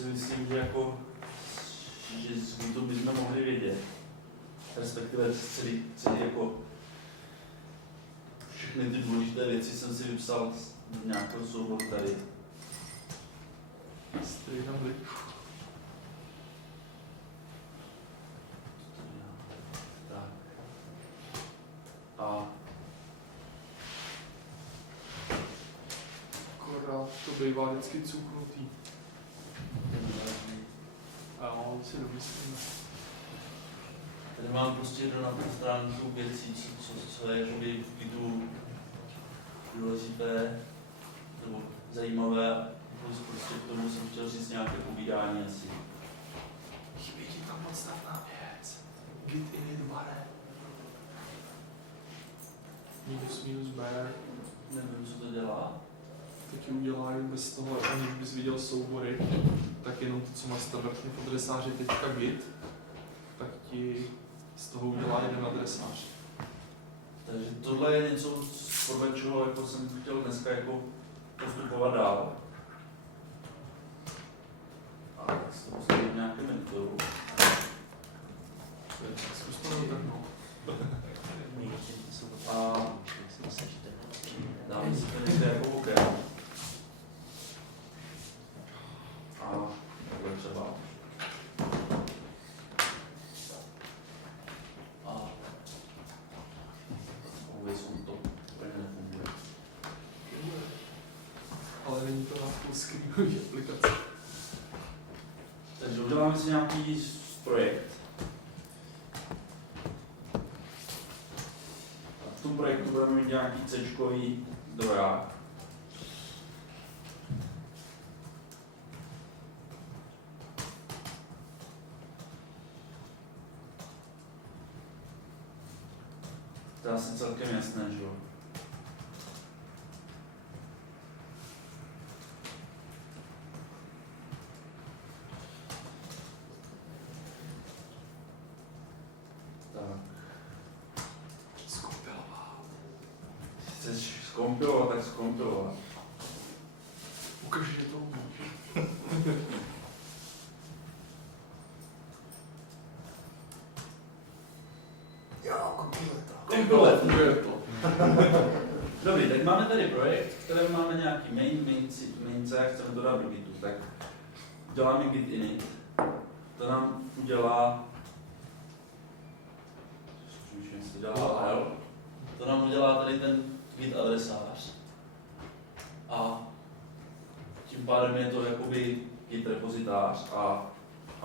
si myslím, že jako, že to bychom mohli vědět. Respektive celý jako všechny ty důležité věci jsem si vypsal do nějakého souboru tady. Jste tam byli. Tak. A Akorát to bývá vždycky cuknutý. A jo, si domyslíme. tady mám prostě jednu na stránku věcí, co je jakoby v Gitu důležité nebo zajímavé. Plus prostě k tomu jsem chtěl říct nějaké povídání asi. Chybí ti tam podstatná věc. Git init bare. Minus bare. Nevím, co to dělá. To ti udělají bez toho, aniž bys viděl soubory, tak jenom to, co máš standardně v adresáři teďka git, tak ti z toho udělá jeden adresář. Takže tohle je něco, podle čeho jako jsem chtěl dneska jako postupovat dál. A tak se to postavím v nějakém monitoru. Zkus to neutrhnout. A dáme si to někde jako okem. A takhle třeba. A uvěřím to, úplně nefunguje. Ale není to na full screenový aplikaci. Takže uděláme si nějaký projekt. A v tom projektu budeme mít nějaký C-čkový droják. To je asi celkem jasné, že jo? Chceš zkompilovat, tak zkompilovat. Ukaž, že to umíš. Jo, kompiluje to. Kompiluje to. Dobrý, tak máme tady projekt, v kterém máme nějaký maince a chceme to dát do Gitu. Tak děláme git init. To nám udělá to nám udělá tady ten git adresář. A tím pádem je to jakoby git repozitář a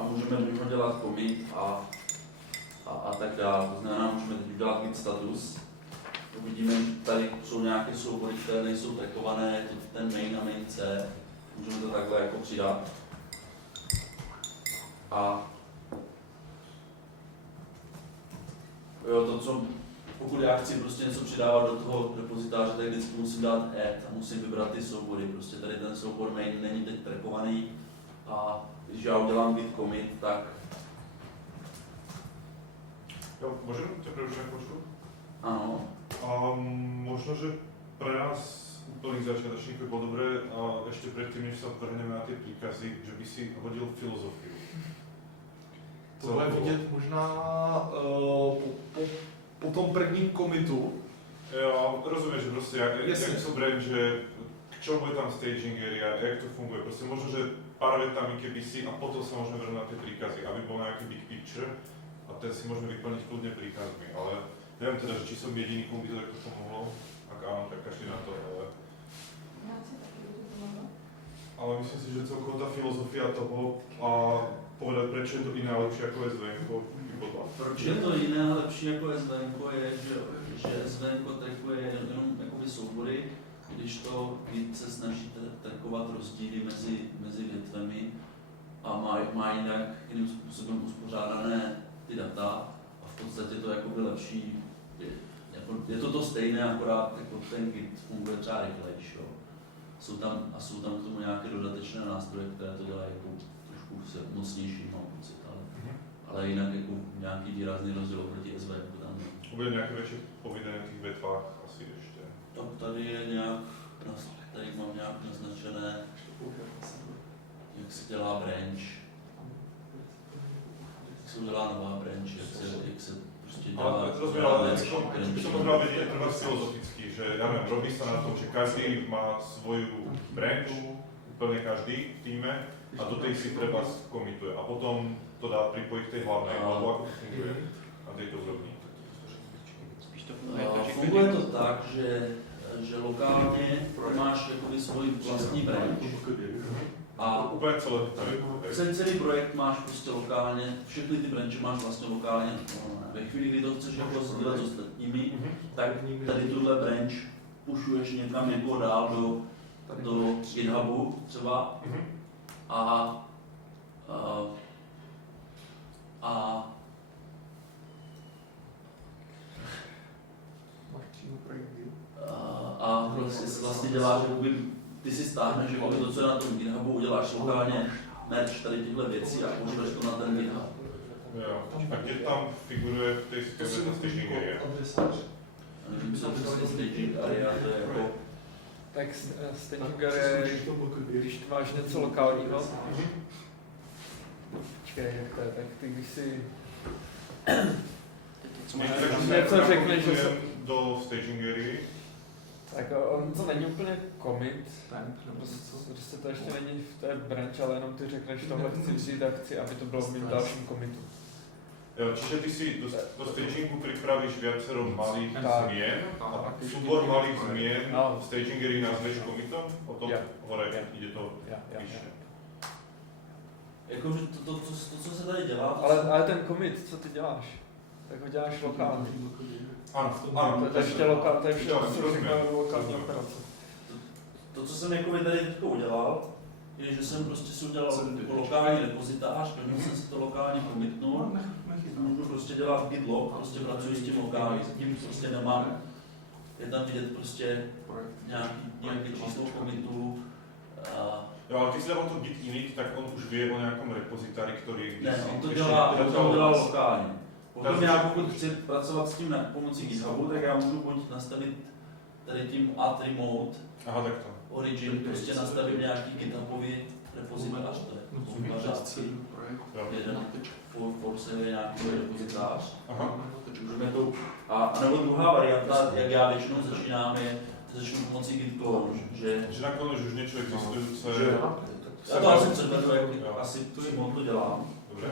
můžeme do něho dělat commit a tak dále. To znamená, můžeme teď udělat git status. Uvidíme, že tady jsou nějaké soubory, které nejsou trackované, je to ten main a main C. Můžeme to takhle jako přidat. A jo, to, co pokud já chci prostě něco přidávat do toho repozitáře, tak vždycky musím dát add a musím vybrat ty soubory. Prostě tady ten soubor main není teď trackovaný a když já udělám git commit, tak... Jo, môžem ťa prerušiť na chvíľočku? Áno. Možno, že pre nás úplných začiatočníkov bolo dobré ešte predtým, než sa vrhneme na tie príkazy, že by si hodil filozofiu. Tohle je vidět možná po tom prvním commitu. Jo, rozumiem, že proste, jak zobrať, že k čomu je tam staging area, jak to funguje. Proste možno, že pár vetami keby si a potom sa môžeme vrhnúť na tie príkazy, aby bol nejaký big picture a ten si môžeme vyplniť kľudne príkazmi, ale neviem teda, že či som jediný, komu by to takto pomohlo. Ak áno, tak kašli na to, ale myslím si, že celkovo tá filozofia toho a povedať, prečo je to iné a lepšie ako SVN, by podľa. Proč je to jiné a lepší jako SVN, je, že SVN trackuje jenom jakoby soubory, když to Git se snaží trackovat rozdíly mezi větvemi a má jiným způsobem uspořádané ty data a v podstatě to jakoby lepší, je to stejné, akorát jako ten Git funguje třeba rychlejší. Jsou tam k tomu nějaké dodatečné nástroje, které to dělají jako trošku mocnější, mám pocit, ale jinak jako nějaký výrazný rozdíl oproti SVN tam není. Bude nějaké větší povinné v těch větvách asi ještě? Tak tady je nějak, tady mám nějak naznačené. jak se dělá branch, jak se udělá nová branch, jak se prostě dělá rozumiem, ale by som potreboval vedieť pre vás filozoficky, že ja neviem, robí sa na tom, že každý má svoju branch, úplne každý v týme, a do tej si treba komituje a potom to dá pripojiť k tej hlavnej, alebo ako to funguje na tejto úrovni. Funguje to tak, že lokálně máš jakoby svůj vlastní branch a Úplne celé. celý projekt máš prostě lokálně, všechny ty branche máš vlastně lokálně. Ve chvíli, kdy to chceš jako sdílet s ostatními, tak tady tuhle branch pušuješ někam jako dál do GitHubu třeba a vlastně děláš, jakoby, ty si stáhneš jakoby to, co je na tom GitHubu, uděláš lokálně merch tady těchto věcí a pošleš to na ten GitHub. Jo. A kde tam figuruje v tej skvělé staging area? Nevím, co je staging area, to je jako... Tak staging area, když máš něco lokálního, počkej, jak to je, tak ty když si... něco řekneš, že se... do staging area. Tak on to není úplně commit, prostě to ještě není v té branch, ale jenom ty řekneš tohle chci vzít a chci, aby to bylo v mým dalším commitu. Jo, čiže ty si do stagingu pripravíš viacero malých zmien a súbor malých zmien v stagingerii nazveš commitom? O tom hore ide to vyššie. Jakože to, co se tady dělá... Ale ten commit, co ty děláš, tak ho děláš lokálně. Ano, to je ještě lokální, to je ještě lokální operace. To, co jsem jako tady teďko udělal, je, že jsem prostě si udělal lokální repozitář, do něj jsem si to lokálně commitnul, můžu prostě dělat git log, prostě pracuji s tím lokálně, tím prostě nemám, je tam vidět prostě nějaký číslo commitu. Jo, ale keď si dával to git init, tak on už vie o nejakom repozitári, ktorý... Ne, on to dělá lokálně. Potom já pokud chci pracovat s tím pomocí GitHubu, tak já můžu buď nastavit tady tím add remote, origin, prostě nastavím nějaký GitHubový repozitář, to je pořádky, jeden force je nějaký repozitář. Můžeme to, a nebo druhá varianta, jak já většinou začínám, je, začnu pomocí git clone, že nakonec už něco existujúce. Já to asi předvedu, jak asi přímo to dělám. Dobře.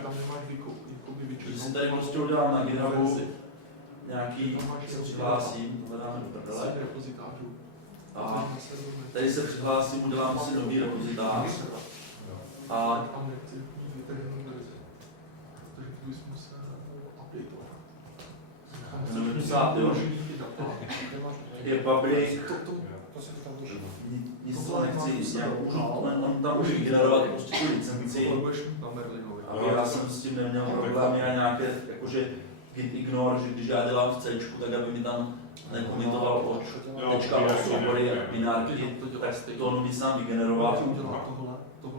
Že si tady prostě udělám na GitHubu nějaký, se přihlásím, to dáme do prdele. A tady se přihlásím, udělám si nový repozitář. A můžeme psát, jo, je public, nic to nechci, on tam může generovat prostě tu licenci. A já jsem s tím neměl problémy a nějaké, jakože git ignore, že když já dělám v C, tak aby mi tam nekomitoval od tečka obory a binárky, tak to on mi sám vygeneroval.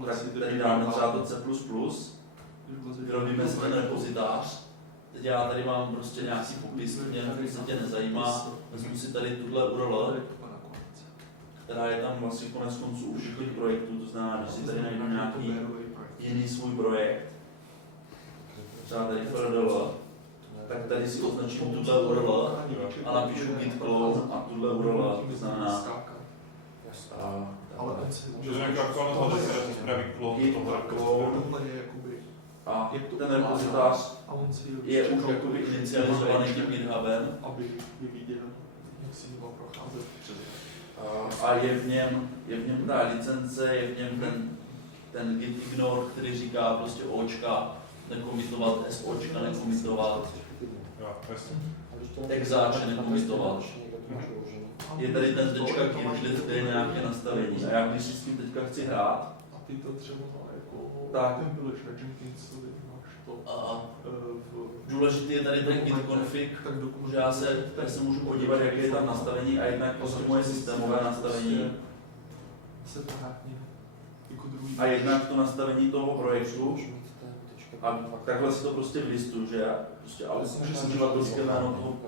Tak tady dáme třeba to C++, vyrobíme si ten repozitář. Teď já tady mám prostě nějaký popis, mě v podstatě nezajímá, vezmu si tady tuhle URL, která je tam vlastně konec konců u všech projektů, to znamená, že si tady najdu nějaký jiný svůj projekt, třeba tady FRDL, tak tady si označím tuhle URL a napíšu git clone a tuhle URL, to znamená git clone a ten repozitář je už jakoby inicializovaný tím GitHubem a je v něm ta licence, je v něm ten git ignore, který říká prostě Očka, nekomitovat, SOčka nekomitovat, exáče nekomitovat. Je tady ten tečka git, kde je nějaké nastavení a já když si s tím teďka chci hrát, tak důležitý je tady ten git config, že já se můžu podívat, jaké je tam nastavení a jednak prostě moje systémové nastavení a jednak to nastavení toho projektu a takhle si to prostě vylistuju, že já prostě ale můžu se dívat prostě jméno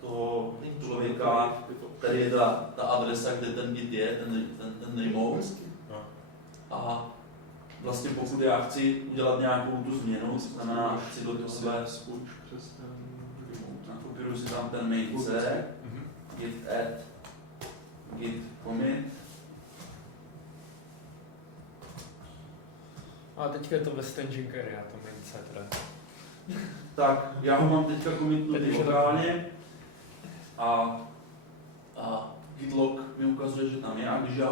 toho člověka, tady je ta adresa, kde ten git je, ten remote. A vlastně pokud já chci udělat nějakou tu změnu, to znamená, chci do toho Spouč přes ten remote. kopíruji si tam ten main C, git add, git commit. A teďka je to ve staging area, to mince teda. Tak, já ho mám teďka commitnutý lokálně a git log mi ukazuje, že tam je, a když já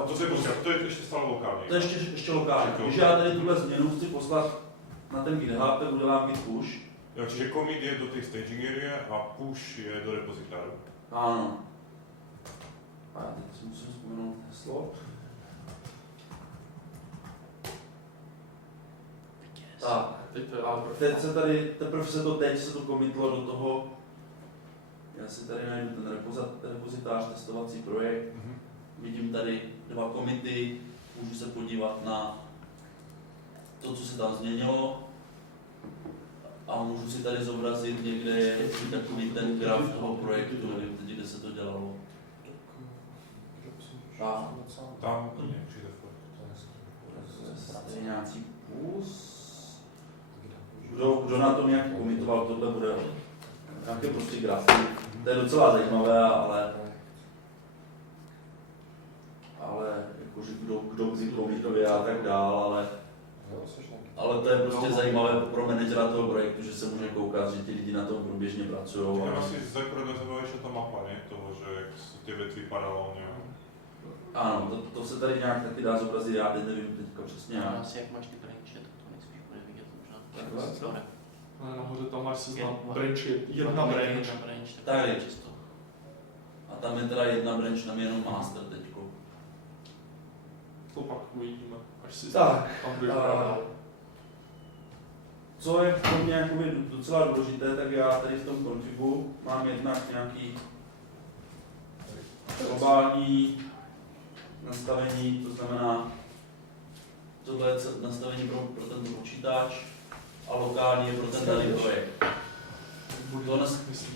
To je ještě stále lokálně. to je ještě lokálně. Když já tady tuhle změnu chci poslat na ten GitHub, tak udělám git push. Jo, čiže commit je do té staging area a push je do repozitáru. Ano. A já teď si musím vzpomenout heslo. Tak, a teď se tady, teprve teď se to commitlo do toho, já si tady najdu ten repozitář, testovací projekt, vidím tady 2 commity, můžu se podívat na to, co se tam změnilo a můžu si tady zobrazit někde takový ten graf toho projektu, nevím teď, kde se to dělalo. Tam přijde Tady nějaký plus. Kdo na tom nějak komitoval, tohle bude nějaké prostě grafy. To je docela zajímavé, ale jakože kdo kdy komituje a tak dál, ale to je prostě zajímavé pro manažera toho projektu, že se může koukat, že ti lidi na tom průběžně pracují. Tam asi zakronozovala ještě ta mapa, ne? Toho, že jak jsou ty věci paralelně. Ano, to se tady nějak taky dá zobrazit, já teď nevím teďka přesně. Asi jak máš ty branche, tak to nejspíš bude vidět možná. Takhle? Ale nahoře tam máš seznam branch, jedna branch. Tady. A tam je teda jedna branch, tam je jenom master teďko. To pak uvidíme, až si Tak, tam budeš brát. Co je pro mě jakoby docela důležité, tak já tady v tom konfigu mám jednak nějaký globální nastavení, to znamená, tohle je nastavení pro tento počítač a lokální je pro ten daný projekt.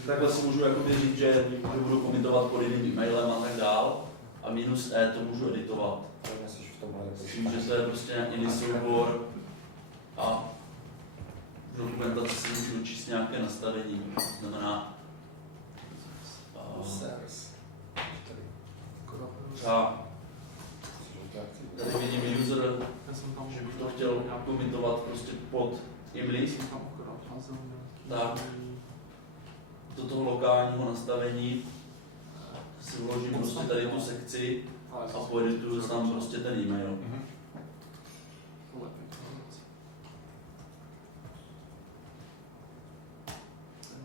Takhle si můžu jakoby říct, že budu komitovat pod jiným e-mailem a tak dál a -e to můžu editovat. Myslím, že to je prostě nějaký soubor a v dokumentaci si můžu číst nějaké nastavení, to znamená třeba tady vidím user, že bych to chtěl komitovat prostě pod imlist, tak do toho lokálního nastavení si vložím prostě tady tu sekci a poedituju tam prostě ten e-mail.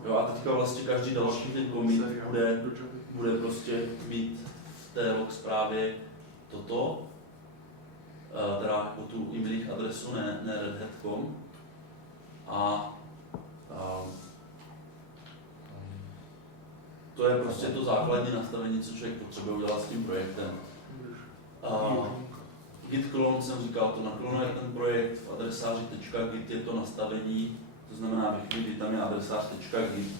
Jo, a teďka vlastně každý další ten commit bude prostě mít v té log zprávě toto, teda jako tu e-mailing adresu, ne redhat.com a to je prostě to základní nastavení, co člověk potřebuje udělat s tím projektem. Git clone jsem říkal, to naklonuje ten projekt v adresáři .git je to nastavení, to znamená, ve chvíli, kdy tam je adresář.git,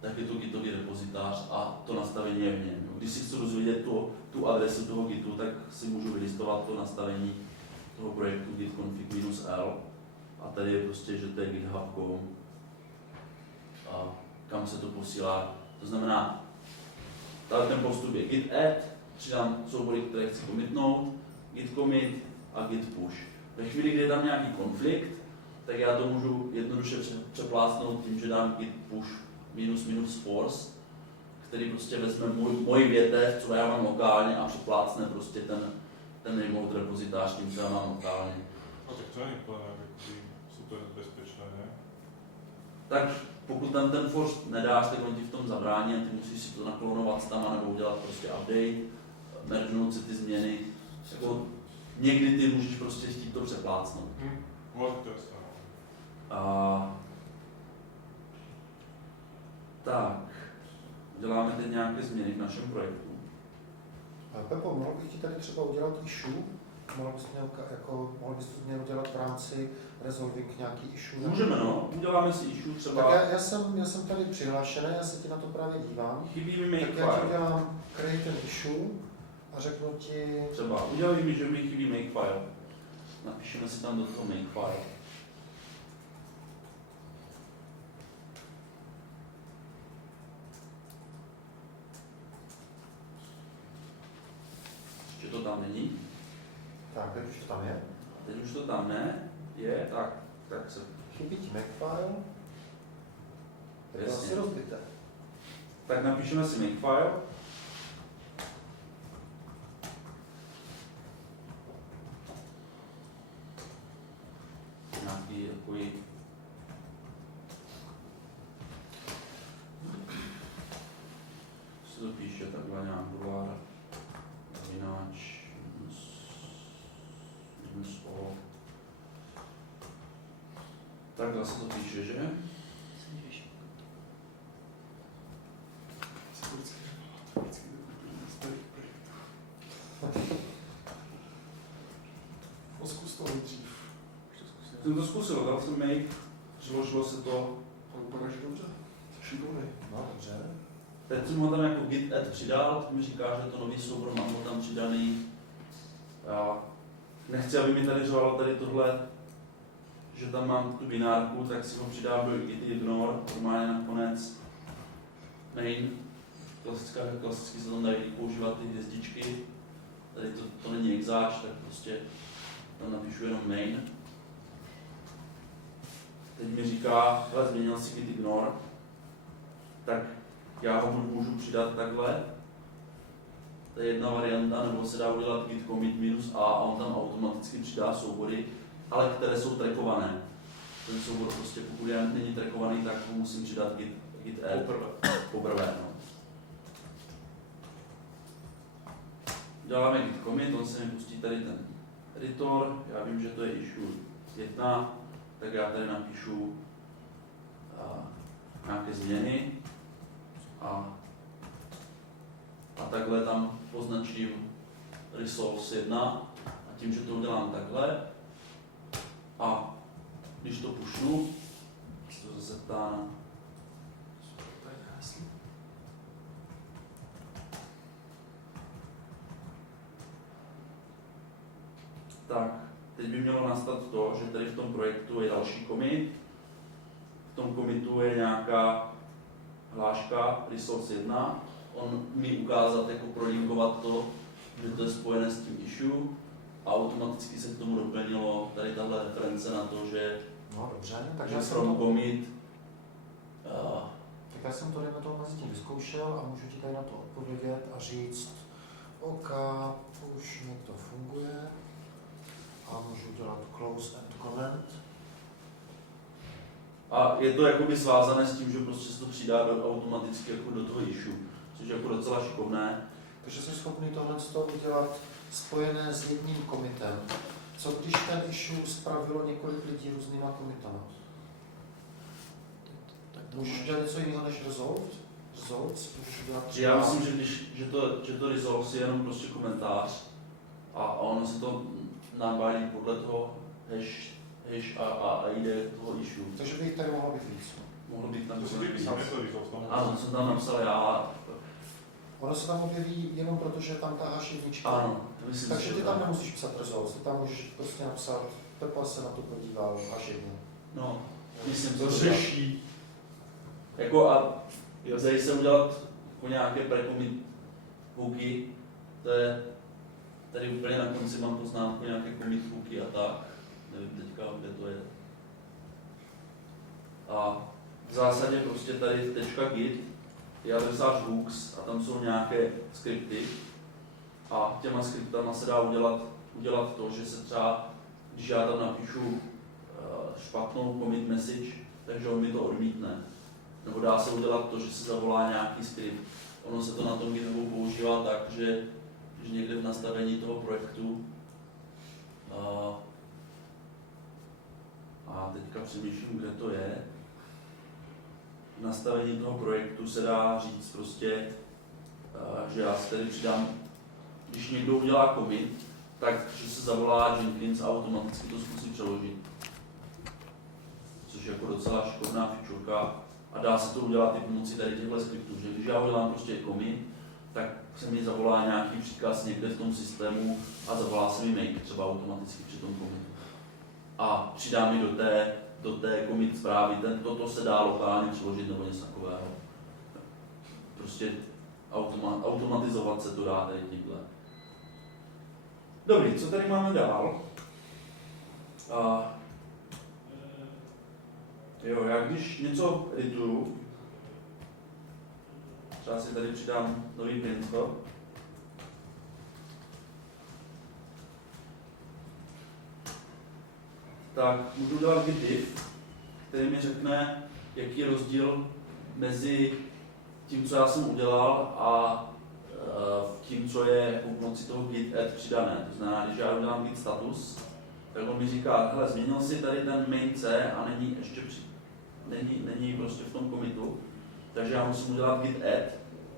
tak je to gitový repozitář a to nastavení je v něm. Když si chci dozvědět tu adresu toho gitu, tak si můžu vylistovat to nastavení toho projektu git config -l a tady je prostě, že to je github.com a kam se to posílá. To znamená, tady ten postup je git add, přidám soubory, které chci commitnout, git commit a git push. Ve chvíli, kdy je tam nějaký konflikt, tak já to můžu jednoduše přeplácnout tím, že dám git push -- force, který prostě vezme můj větev, co já mám lokálně a přeplácne prostě ten remote repozitář tím, co já mám lokálně. No tak to není úplně super bezpečné, ne? Tak pokud tam ten force nedáš, tak on ti v tom zabrání a ty musíš si to naklonovat tam nebo udělat prostě update, mergenout si ty změny. Jako někdy ty můžeš prostě chtít to přeplácnout. To je tak, děláme teď nějaké změny v našem projektu. Pepo, mohl bych ti tady třeba udělat issue? Mohl bys tu změnu udělat v rámci resolving nějaký issue? Můžeme, no, uděláme si issue třeba. Tak já jsem tady přihlášený, já se ti na to právě dívám. Chybí mi Tak já ti udělám create an issue a řeknu ti, Třeba udělej mi, že mi chybí makefile. Napíšeme si tam do toho makefile. Ještě to tam není. tak, teď už to tam je. Teď už to tam je, tak se... Chybí ti makefile, tak to Jasně. asi rozbité. Tak napíšeme si makefile. Nějaký takový... Se to píše takhle nějak dolar, zavináč, minus o. Takhle se to píše, že? Zkus to nejdřív. Jsem to zkusil, dal jsem make, přiložilo se to. To vypadá, že dobře. Jsi šikovnej. No, dobře. Teď jsem ho tam jako git add přidal, mi říká, že to nový soubor, mám ho tam přidaný. Já nechci, aby mi tady řvalo tady tohle, že tam mám tu binárku, tak si ho přidám do git ignore, normálně nakonec main. Klasicky se tam dají používat ty hvězdičky. Tady to není exáč, tak prostě tam napíšu jenom main. Teď mi říká, hele, změnil si git ignore, tak já ho můžu přidat takhle. To je jedna varianta, nebo se dá udělat git commit minus a on tam automaticky přidá soubory, ale které jsou trackované. Ten soubor prostě, pokud není trackovaný, tak ho musím přidat git add poprvé. No. Děláme git commit, on se mi pustí tady ten editor, já vím, že to je issue 1, tak já tady napíšu nějaké změny a takhle tam poznačím resource 1 a tím, že to udělám takhle a když to pušnu, se to zase ptá na tak teď by mělo nastat to, že tady v tom projektu je další commit. V tom commitu je nějaká hláška resource 1. On mi ukázat, jako prolinkovat to, že to je spojené s tím issue a automaticky se k tomu doplnilo tady tahle reference na to, že No, dobře, takže from commit tak já jsem to na to mezi tím vyzkoušel a můžu ti tady na to odpovědět a říct, OK, už mi to funguje a můžu dělat close and comment. a je to jakoby svázané s tím, že prostě se to přidá automaticky jako do toho issue, což je jako docela šikovné. Takže jsi schopný tohle z toho udělat spojené s jedním commitem. Co když ten issue spravilo několik lidí různýma commitama? Můžeš dělat něco jiného než results? Můžeš dělat třeba... Já myslím, že že to resource je jenom prostě komentář a ono se to nabádí podle toho hash a ID toho issue. Takže by jich tady mohlo být víc. Mohlo být tam To si víc. vypísal, je to resource. Ano, to jsem tam napsal já. Ono se tam objeví jenom proto, že tam ta hash jednička. Ano, to myslím Takže si, ty že tam tak. nemusíš psat results, ty tam můžeš prostě napsat, Pepa se na to podíval, hash jedno. No, myslím si, To že řeší. jako a dají se udělat jako nějaké pre-commit hooky, to je tady úplně na konci mám poznámku nějaké commit hooky a tak, nevím teďka, kde to je. A v zásadě prostě tady .git je adresář hooks a tam jsou nějaké skripty a těma skriptama se dá udělat to, že se třeba, když já tam napíšu špatnou commit message, takže on mi to odmítne. Nebo dá se udělat to, že se zavolá nějaký skript. Ono se to na tom GitHubu používá tak, že když někde v nastavení toho projektu a teďka přemýšlím, kde to je, v nastavení toho projektu se dá říct prostě, že já si tady přidám, když někdo udělá commit, tak že se zavolá Jenkins a automaticky to zkusí přeložit. Což je jako docela šikovná featureka a dá se to udělat i pomocí tady těchto skriptů, že když já udělám prostě commit, tak se mi zavolá nějaký příkaz někde v tom systému a zavolá se mi make třeba automaticky při tom commitu. A přidá mi do té commit zprávy, toto se dá lokálně přeložit nebo něco takového. Prostě automatizovat se to dá tady tímhle. Dobrý, co tady máme dál? Já když něco edituju, třeba si tady přidám nový pinto, tak můžu dělat git diff, který mi řekne, jaký je rozdíl mezi tím, co já jsem udělal a tím, co je pomocí toho git add přidané. To znamená, když já udělám git status, tak on mi říká, hele, změnil si tady ten main C a není ještě není prostě v tom commitu, takže já musím udělat git add,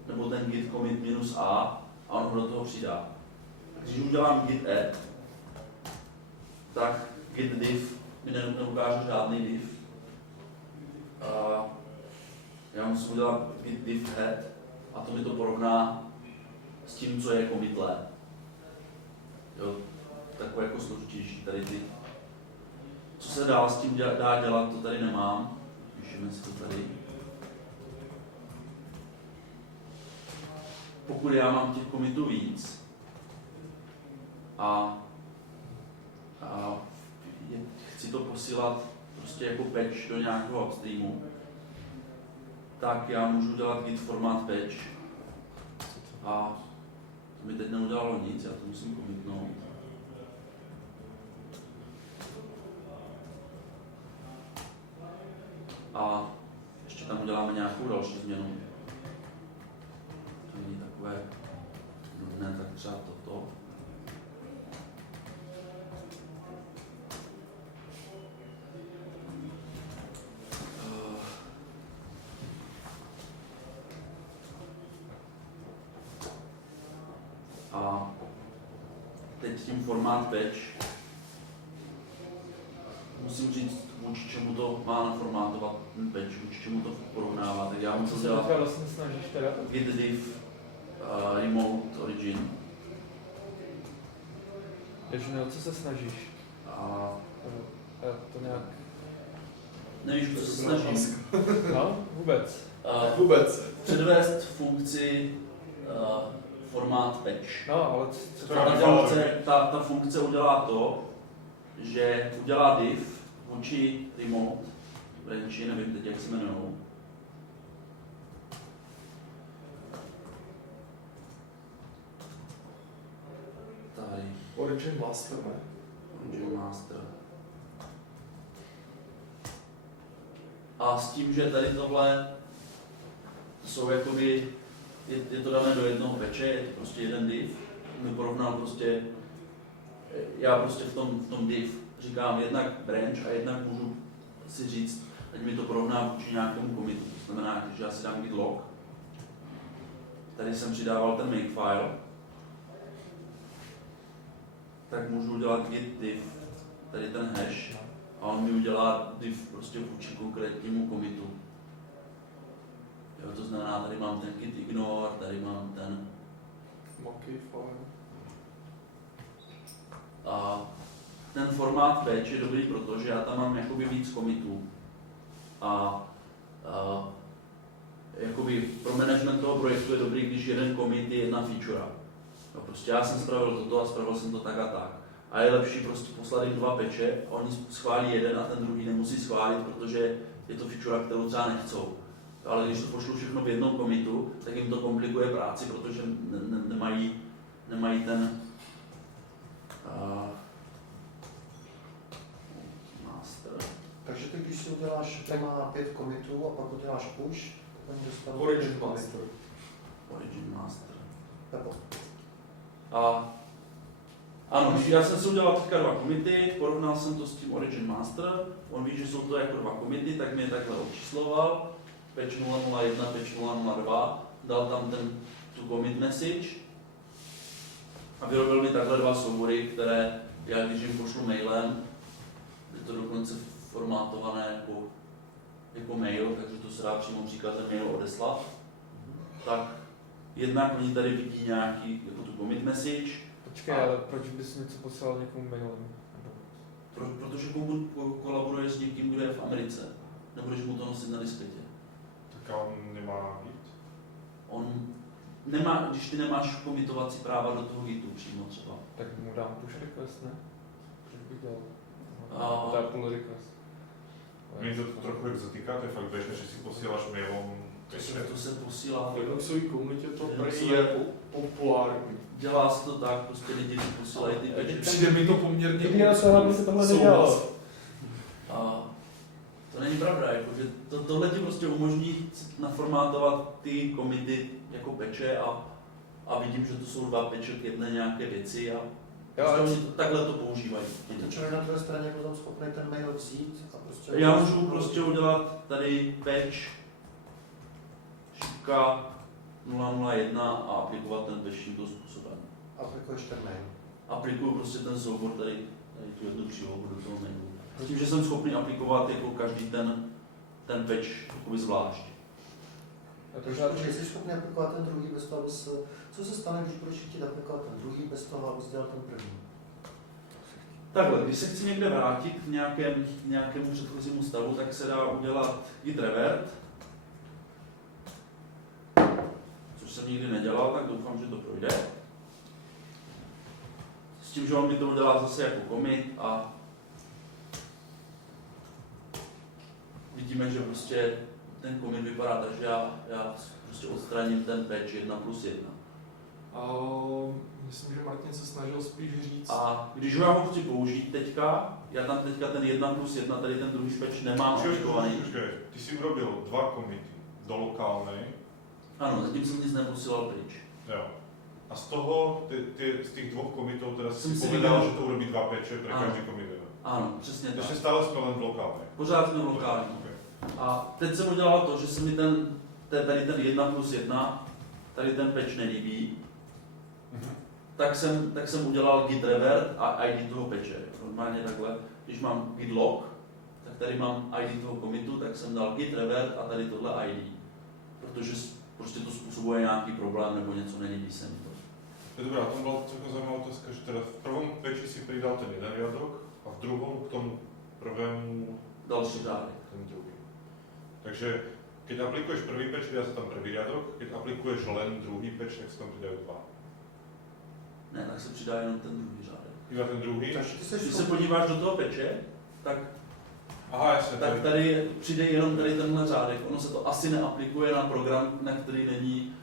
nebo ten git commit minus a on ho do toho přidá. Když udělám git add, tak git diff mi neukáže žádný diff. Já musím udělat git diff head a to mi to porovná s tím, co je commitlé. Jo, takové jako složitější tady ty. Co se dál s tím dá dělat, to tady nemám. Píšeme si to tady. Pokud já mám těch commitů víc a chci to posílat prostě jako patch do nějakého upstreamu, tak já můžu dělat git format patch a to mi teď neudělalo nic, já to musím commitnout. A ještě tam uděláme nějakou další změnu. To není takové nudné, tak třeba toto. A teď tím formát patch musím říct, vůči čemu to má naformátovat ten patch, vůči čemu to porovnává, tak já musím dělat vlastně snažíš teda? git diff remote origin. Ježine, o co se snažíš? A To nějak... nevíš, co se snažím. No, vůbec. Vůbec. Předvést funkci formát patch. No, ale co Ta funkce udělá to, že udělá diff vůči remote branchi, nevím teď, jak se jmenujou. Tady. Origin Master, ne? Origin Master. A s tím, že tady tohle jsou jakoby, je to dané do jednoho patche, je to prostě jeden div, mi porovnal prostě, já prostě v tom div říkám jednak branch a jednak můžu si říct, ať mi to porovná vůči nějakému commitu. To znamená, že já si dám git log, tady jsem přidával ten makefile, tak můžu udělat git diff, tady ten hash, a on mi udělá diff prostě vůči konkrétnímu commitu. Jo, to znamená, tady mám ten git ignore, tady mám ten Monkey file. a ten formát patch je dobrý, protože já tam mám jakoby víc commitů a jakoby pro management toho projektu je dobrý, když jeden commit je jedna feature. No, prostě já jsem spravil toto a spravil jsem to tak a tak. A je lepší prostě poslat jim dva patche a oni schválí jeden a ten druhý nemusí schválit, protože je to feature, kterou třeba nechcou. Ale když to pošlu všechno v jednom commitu, tak jim to komplikuje práci, protože nemají ten master. Takže ty, když si uděláš, to má 5 commitů a pak uděláš push, oni dostanou Origin Master. Origin master. Nebo A ano, já jsem si udělal teďka dva commity, porovnal jsem to s tím Origin Master, on ví, že jsou to jako dva commity, tak mi je takhle očísloval, patch 001, patch 002, dal tam tu commit message a vyrobil mi takhle dva soubory, které já když jim pošlu mailem, je to dokonce formátované jako mail, takže to se dá přímo příkazem mail odeslat, tak jednak oni tady vidí nějaký jako tu commit message, Počkej, ale proč bys něco posílal někomu mailem? protože kolaboruje s někým, kdo je v Americe. Nebudeš mu to nosit na disketě. Tak on nemá Git. On nemá, když ty nemáš kommitovací práva do toho Gitu přímo třeba. Tak mu dám push request, ne? Proč bych dělal? A- Dá pull request. Mě to trochu exotika, to je fakt běžné, že si posíláš mailom To se posílá. V Linuxové komunitě to Linuxové- prý je populární. Dělá se to tak, prostě lidi si posílají ty peče. Přijde mi to poměrně Ideálně se tohle nedělalo. souhlas. A to není pravda, jakože tohle ti prostě umožní naformátovat ty komity jako peče a vidím, že to jsou dva peče k jedné nějaké věci a prostě oni takhle to používají. To člověk na druhé straně potom schopný ten mail vzít a prostě... Já můžu prostě udělat tady patch šipka 001 a aplikovat ten patch tímto způsobem. Aplikuješ ten mail. Aplikuju prostě ten soubor tady tu jednu přílohu do toho mailu. S tím, že jsem schopný aplikovat jako každý ten patch jakoby zvlášť. Takže jsi schopný aplikovat ten druhý bez toho, abys... Co se stane, když budeš chtít aplikovat ten druhý bez toho, abys dělal ten první? Takhle, když se chci někde vrátit k nějakému předchozímu stavu, tak se dá udělat git revert, což jsem nikdy nedělal, tak doufám, že to projde. S tím, že on mi to udělá zase jako commit a vidíme, že prostě ten commit vypadá tak, že já prostě odstraním ten patch 1+1. Myslím, že Martin se snažil spíš říct. A když ho já ho chci použít teďka, já tam teďka ten 1+1, tady ten druhý patch nemám aplikovaný. Ty jsi urobil 2 commity do lokálnej. Ano, zatím jsem nic neposílal pryč. Jo. A z toho, z těch 2 commitů teda Jsem si si povedal, vybral- že to urobí 2 patche pre Ano. každý commit. Jo. Ano, přesně Takže tak. stále jsme len v lokálnej. Pořád jsme lokální. Okay. A teď jsem udělal to, že se mi tady ten 1+1, tady ten patch nelíbí, tak jsem udělal git revert a ID toho patche. Normálně takhle, když mám git log, tak tady mám ID toho commitu, tak jsem dal git revert a tady tohle ID. Protože prostě to způsobuje nějaký problém nebo něco, nelíbí se mi to. To je dobrá, tam byla celkom zajímavá otázka, že teda v prvom patchi si pridal ten jeden riadok a v druhom k tomu prvému Další řádek. ten druhý. Takže keď aplikuješ prvý patch, pridá sa tam prvý riadok, keď aplikuješ len druhý patch, tak sa tam pridajú 2. Ne, tak se přidá jenom ten druhý řádek. Iba ten druhý? Takže ty jsi Když se schopný... podíváš do toho patche, tak Aha, jasně. tak tady přijde jenom tady tenhle řádek. Ono se to asi neaplikuje na program, na který není,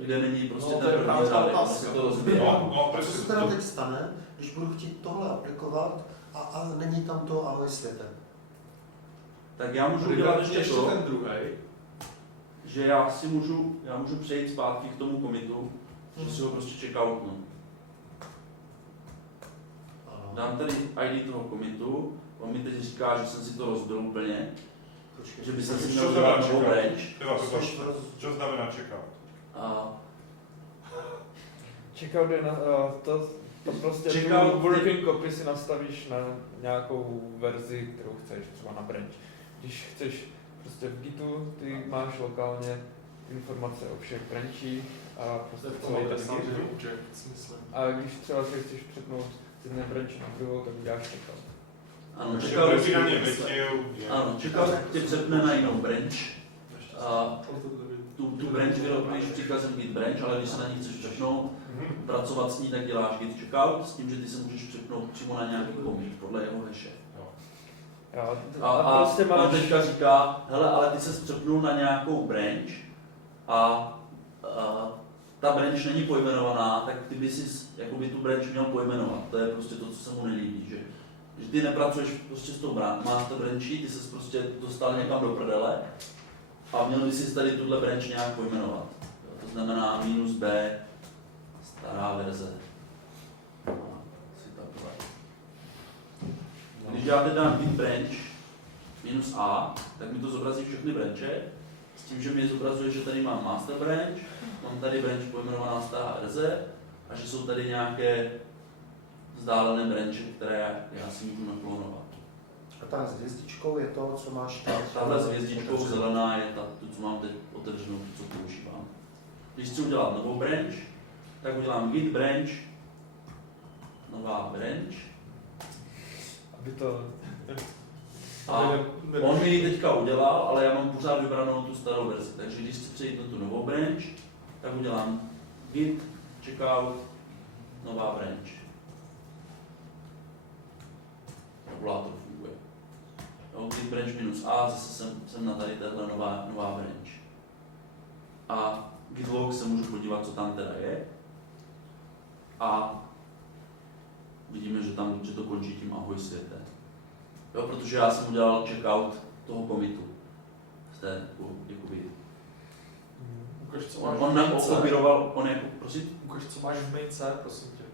kde není prostě No, to ten je první právě ta řádek. Ono otázka. se to rozbije. No, Co se presne. teda teď stane, když budu chtít tohle aplikovat a není tam to ahoj světe? Tak já můžu udělat ještě to, ten druhý. že já můžu přejít zpátky k tomu commitu, že si ho prostě checkoutnu. Ano. Dám tady ID toho commitu, on mi teď říká, že jsem si to rozbil úplně, Počkej. že by se si Čo měl znamená dělat novou checkout? branch. Čo znamená checkout? A Checkout je na, to prostě Checkout- tu working copy si nastavíš na nějakou verzi, kterou chceš, třeba na branch. Když chceš prostě v Gitu, ty máš lokálně informace o všech branchích a To prostě je v celý tom ten desátý Git. object, myslím. A když třeba si chceš přepnout z jedné branche na druhou, tak uděláš checkout. ano, Takže checkout, prebíranie vetiel je... ano, checkout tě přepne na jinou branch. A Tam to tady. tu branch vyrobíš příkazem git branch, ale když se na ní chceš přepnout, Mhm. pracovat s ní, tak děláš git checkout s tím, že ty se můžeš přepnout přímo na nějaký commit podle jeho haše. Jo, A prostě on máš... teďka říká, hele, ale ty se přepnul na nějakou branch a ta branch není pojmenovaná, tak ty by si jakoby tu branch měl pojmenovat. To je prostě to, co se mu nelíbí, že ty nepracuješ prostě s tou master branchí, ty se prostě dostal někam do prdele a měl by si tady tuhle branch nějak pojmenovat. Jo, to znamená -b, stará verze. A si takhle. Když já teď dám git branch -a, tak mi to zobrazí všechny branche, s tím, že mi zobrazuje, že tady mám master branch, mám tady branch pojmenovaná stará verze a že jsou tady nějaké vzdálené branche, které já si můžu naklonovat. A ta s hvězdičkou je to, co máš tam. Tahle s hvězdičkou zelená je ta, tu, co mám teď otevřenou, tu, co používám. Když chci udělat novou branch, tak udělám git branch, nová branch. Aby to... A on mi ji teďka udělal, ale já mám pořád vybranou tu starou verzi. Takže když chci přejít na tu novou branch, tak udělám git checkout nová branch. Tabulátor funguje. Jo, git branch minus A, zase jsem na tady tato nová branch. A git log se můžu podívat, co tam teda je. A vidíme, že to končí tím ahoj světe. Jo, protože já jsem udělal checkout toho commitu. Ukaž, co máš On v nám maince. okopíroval, prosím? Ukaž, co máš v maince, prosím tě.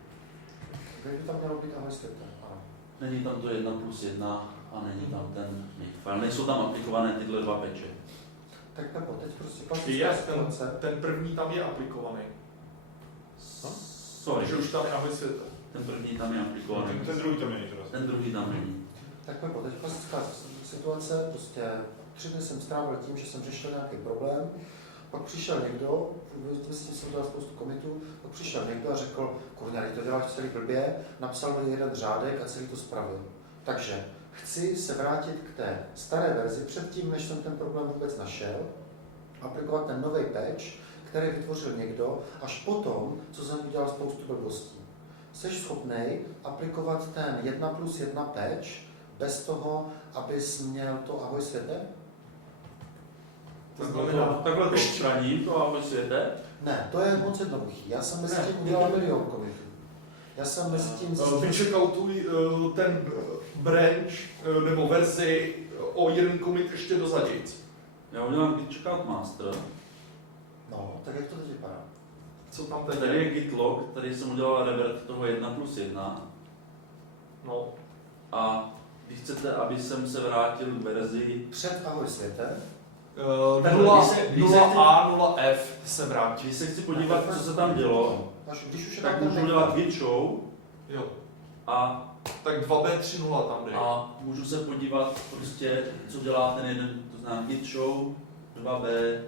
Kde by tam mělo být ahoj světe? Ano. Není tam to 1+1 a není tam ten file. Nejsou tam aplikované tyhle dva peče. Tak Pepo, teď prostě Je, klasická situace. ten první tam je aplikovaný. Sorry, Takže už tam je ahoj světa. ten první tam je aplikovaný. Ten druhý tam není teda. Ten druhý tam není. Tak Pepo, teď klasická situace, prostě 3 dny jsem strávil tím, že jsem řešil nějaký problém, pak přišel někdo, s tím jsem dělal spoustu komitů, pak přišel někdo a řekl, kurňa, to děláš celý blbě, napsal mi jeden řádek a celý to spravil. Takže chci se vrátit k té staré verzi předtím, než jsem ten problém vůbec našel, aplikovat ten nový patch, který vytvořil někdo, až potom, co jsem udělal spoustu blbostí. Jsi schopný aplikovat ten 1+1 patch bez toho, abys měl to ahoj světe? To znamená, Takhle to odstraním, to ahoj světe. Ne, to je moc jednoduchý. Já jsem mezi tím udělal milion komitů. Já jsem mezi tím vycheckoutuj ten branch nebo verzi o jeden commit ještě dozadějc. Já udělám git checkout master. No, tak jak to teď vypadá? Co tam teď Tady je git log, tady jsem udělal revert toho 1+1. No. A když chcete, aby jsem se vrátil k verzi Před ahoj světe. Když se- 0A, 0F se vrátí. Když se chci podívat, co se tam dělo, Až když už je tak tam ten můžu link. udělat git show Jo. a, Tak 2B30 tam jde. a můžu se podívat prostě, co dělá ten jeden, to znamená git show 2b,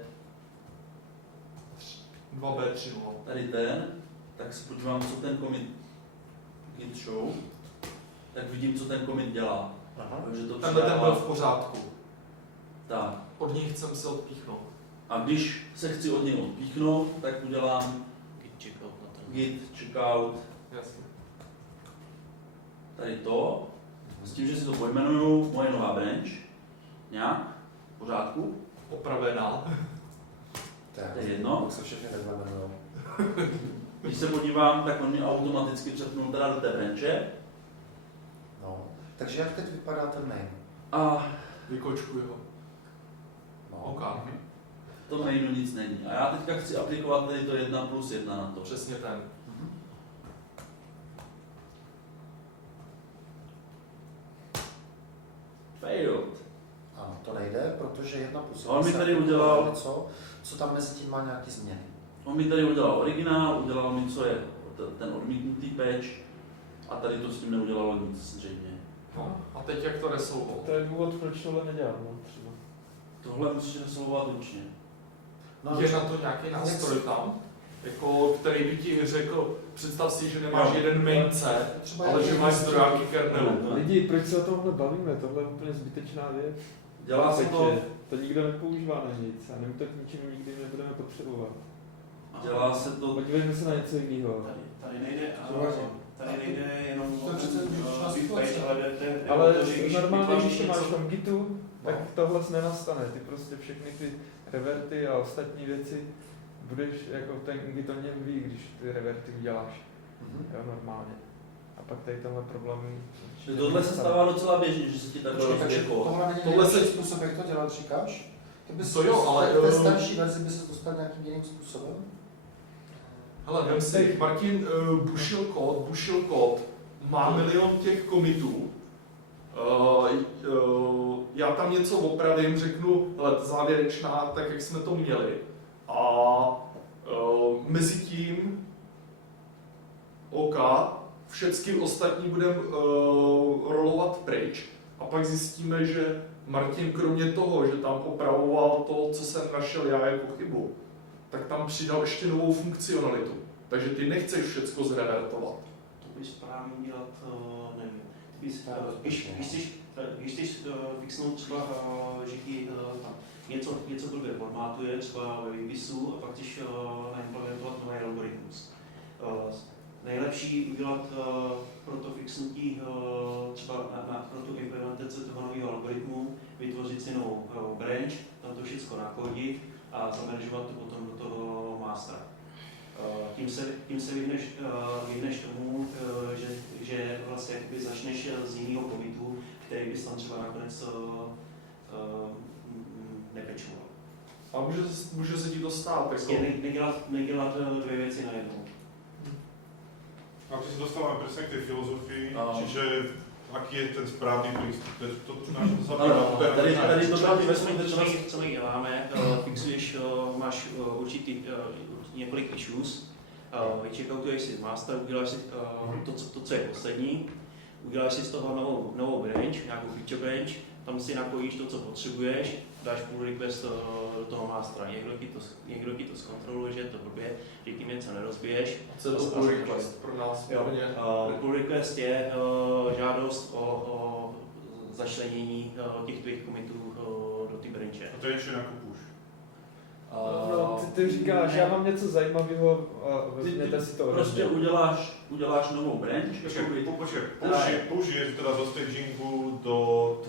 2B30. tady ten, tak se podívám, co ten commit git show, tak vidím, co ten commit dělá. Aha. Takže to Tenhle ten byl přidává, v pořádku. tak. Od něj chcem se odpíchnout. A když se chci od něj odpíchnout, tak udělám Git checkout na ten. git checkout Jasně. tady to, s tím, že si to pojmenuju moje nová branch, nějak, v pořádku, Opravená. To je jedno. Tak se všechny nezamenujou. Když se podívám, tak on mi automaticky přepnul teda do té branche No. Takže jak teď vypadá ten main? a Vykočkuj ho. No. OK. v tom mainu nic není. A já teďka chci aplikovat tady to 1+1 na to. Přesně ten. Failed. Ano, to nejde, protože 1+1 On mi se tady aplikovalo udělal- něco, co tam mezi tím má nějaký změny. On mi tady udělal originál, udělal mi, co je ten odmítnutý patch a tady to s tím neudělalo nic zřejmě. No. A teď jak to resolvovat? To je důvod, proč tohle nedělám, no, třeba. Tohle musíš resolvovat ručně. No, Je na to nějaký nástroj tam, jako, který by ti řekl, představ si, že nemáš jeden main C, třeba ale že máš zdrojáky kernelu. Lidi, proč se o tomhle bavíme? Tohle je úplně zbytečná věc. Dělá se to, Takže to nikdo nepoužívá na nic a my to k ničemu nikdy nebudeme potřebovat. dělá se to, Podívejme se na něco jiného. Tady nejde, Souhlasím. tady nejde jenom To je přece běžná situace. page, ale jde, Ale když normálně, vytváříš když to máš v něco- tom Gitu, tak tohle nenastane. Ty prostě všechny ty reverty a ostatní věci budeš jako ten Git o něm ví, když ty reverty uděláš. Jo, normálně. A pak tady tenhle problém... tohle se stává docela běžně, že se ti takhle Počkej, takže rozbije kód. tohle není Tohle nejlepší se- způsob, jak to dělat, říkáš? Ty bys To jo, ale- v té starší verzi by se dostal nějakým jiným způsobem? Hele, vem si, Martin bušil kód, má milion těch komitů, já tam něco opravím, řeknu, hele, závěrečná, tak jak jsme to měli. A mezi tím, OK, všechny ostatní budeme rolovat pryč. A pak zjistíme, že Martin kromě toho, že tam opravoval to, co jsem našel já jako chybu, tak tam přidal ještě novou funkcionalitu. Takže ty nechceš všecko zrevertovat. To bys právě dělat, nevím. Ty bys, Rozběžně, když chceš fixnout třeba, že ti tam něco blbě formátuje, třeba ve výpisu, a pak chceš naimplementovat nový algoritmus. Nejlepší udělat pro to fixnutí, třeba pro tu implementaci toho nového algoritmu, vytvořit si novou branch, tam to všechno nakodit a zameržovat to potom do toho mastera. Tím se vyhneš tomu, že vlastně jakoby začneš z jiného commitu, který bys tam třeba nakonec nepečoval. A může se ti to stát. Jako... Prostě nedělat dvě věci najednou. A ty se dostáváme přesně k té filozofii, No. čiže aký je ten správný přístup. To Tady to Co třeba my děláme, fixuješ, máš určitý několik issues, vyčekautuješ si master, uděláš si to, co je poslední, uděláš si z toho novou branch, nějakou feature branch, tam si napojíš to, co potřebuješ, dáš pull request do toho mastera. Někdo ti to zkontroluje, že je to blbě, že tím něco nerozbiješ. Co je to pull request pro nás? Pull request je žádost o začlenění těch tvých commitů do té branche. A to je ještě jako push. No, ty říkáš, já mám něco zajímavého a vezměte si to ode prostě mě. uděláš novou branch. Počkej, push je teda zo stagingu do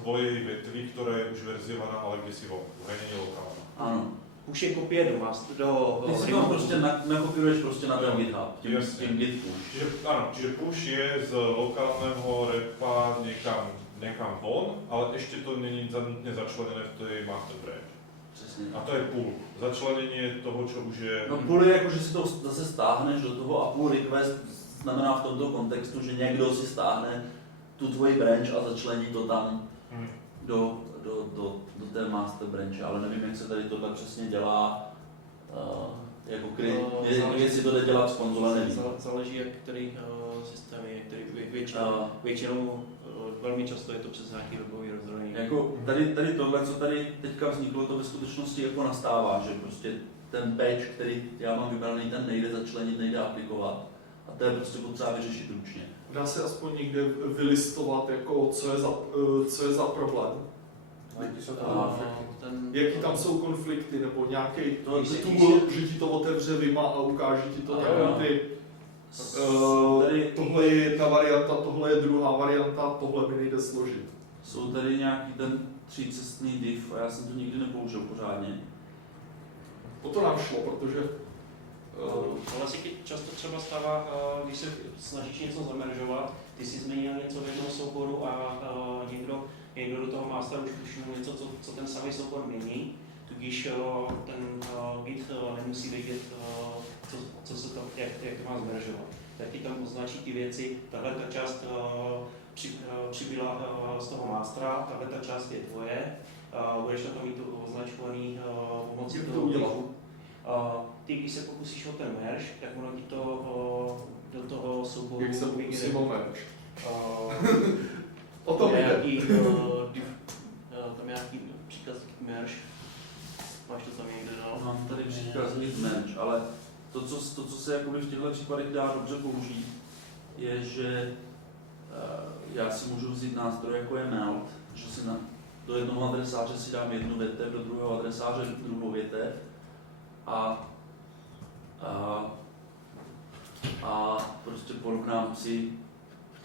tvojej vetvy, ktorá je už verziovaná, ale kde si vonku, hej, nie lokálna. Ano. Push je kopie do Ty si to prostě nakopíruješ prostě na ten GitHub, Jasně. tím git push. Čiže push je z lokálneho repa niekam von, ale ešte to není nutne začlenené v tej master branch. Přesně. A to je pull. Začlenenie toho, čo už je... No pull je jako, že si to zase stáhneš do toho a pull request znamená v tomto kontextu, že někdo si stáhne tu tvoji branch a začlení to tam do té master branche, ale nevím, jak se tady tohle přesně dělá, jako jestli to jde dělat z konzole, nevím. Záleží, jak který systém je, který většinou velmi často je to přes nějaký webový rozhrání. Jako tady tohle, co tady teďka vzniklo, to ve skutečnosti jako nastává, že prostě ten patch, který já mám vybraný, ten nejde začlenit, nejde aplikovat. A to je prostě potřeba vyřešit ručně. Dá se aspoň někde vylistovat, jako, co je za problém? Jaký jsou Jaký tam jsou konflikty, nebo nějaký tool, že ti to otevře Vima a ukáže ti to ty. Tohle je jedna varianta, tohle je druhá varianta, tohle mi nejde složit. Jsou tady nějaký ten třícestný div a já jsem to nikdy nepoužil pořádně. O to nám šlo, protože Ale si často třeba stává, když se snažíš něco zameržovat, ty si změnil něco v jednom souboru a někdo do toho masteru už tušnul něco, co ten samý soubor mění, tudíž ten Git nemusí vědět, co se to, jak to má zmeržovat. Tak ti tam označí ty věci, tahle ta část přibyla z toho mastera, tahle ta část je tvoje, budeš na to mít označovaný pomocí toho udělat. Ty, když se pokusíš o ten merge, tak ono ti to do toho souboru... jak se pokusím o merge. O Tam tom jde. nějaký příkaz merge. Máš to tam někde dál? Mám tady příkaz git merge, ale to, co se jakoby v těchto případech dá dobře použít, je, že já si můžu vzít nástroj, jako je melt, že si do jednoho adresáře si dám jednu větev, do druhého adresáře druhou větev a prostě porovnám si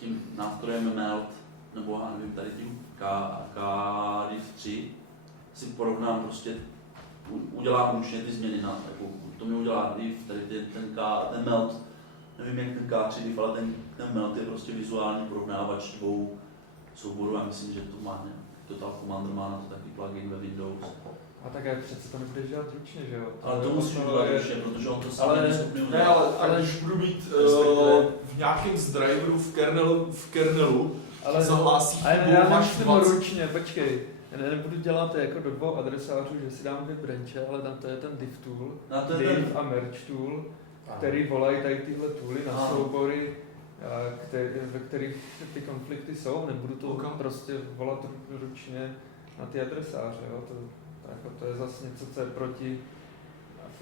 tím nástrojem melt, nebo já nevím, tady tím KDiv3 si porovnám prostě, udělám ručně ty změny, jako, to mi udělá div, tady ten melt, nevím jak ten K3 div, ale ten melt je prostě vizuální porovnávač dvou souborů, já myslím, že to má, ne? Total Commander má na to taky plugin ve Windows. A tak jak přece to nebudeš dělat ručně, že jo? Ale to musíš dělat ručně, protože on to sám Ale není schopný ne, udělat. ale když budu mít v nějakém z driveru v kernelu zahlásí ale chybu, já máš nemyslím 20. ručně, počkej. Já nebudu dělat jako do dvou adresářů, že si dám dvě branche, ale tam to je ten div tool, To je div a merge tool, který volají tady tyhle tooly na soubory, ve kterých ty konflikty jsou. Nebudu to prostě volat ručně na ty adresáře. Jo? To je zase něco, co je proti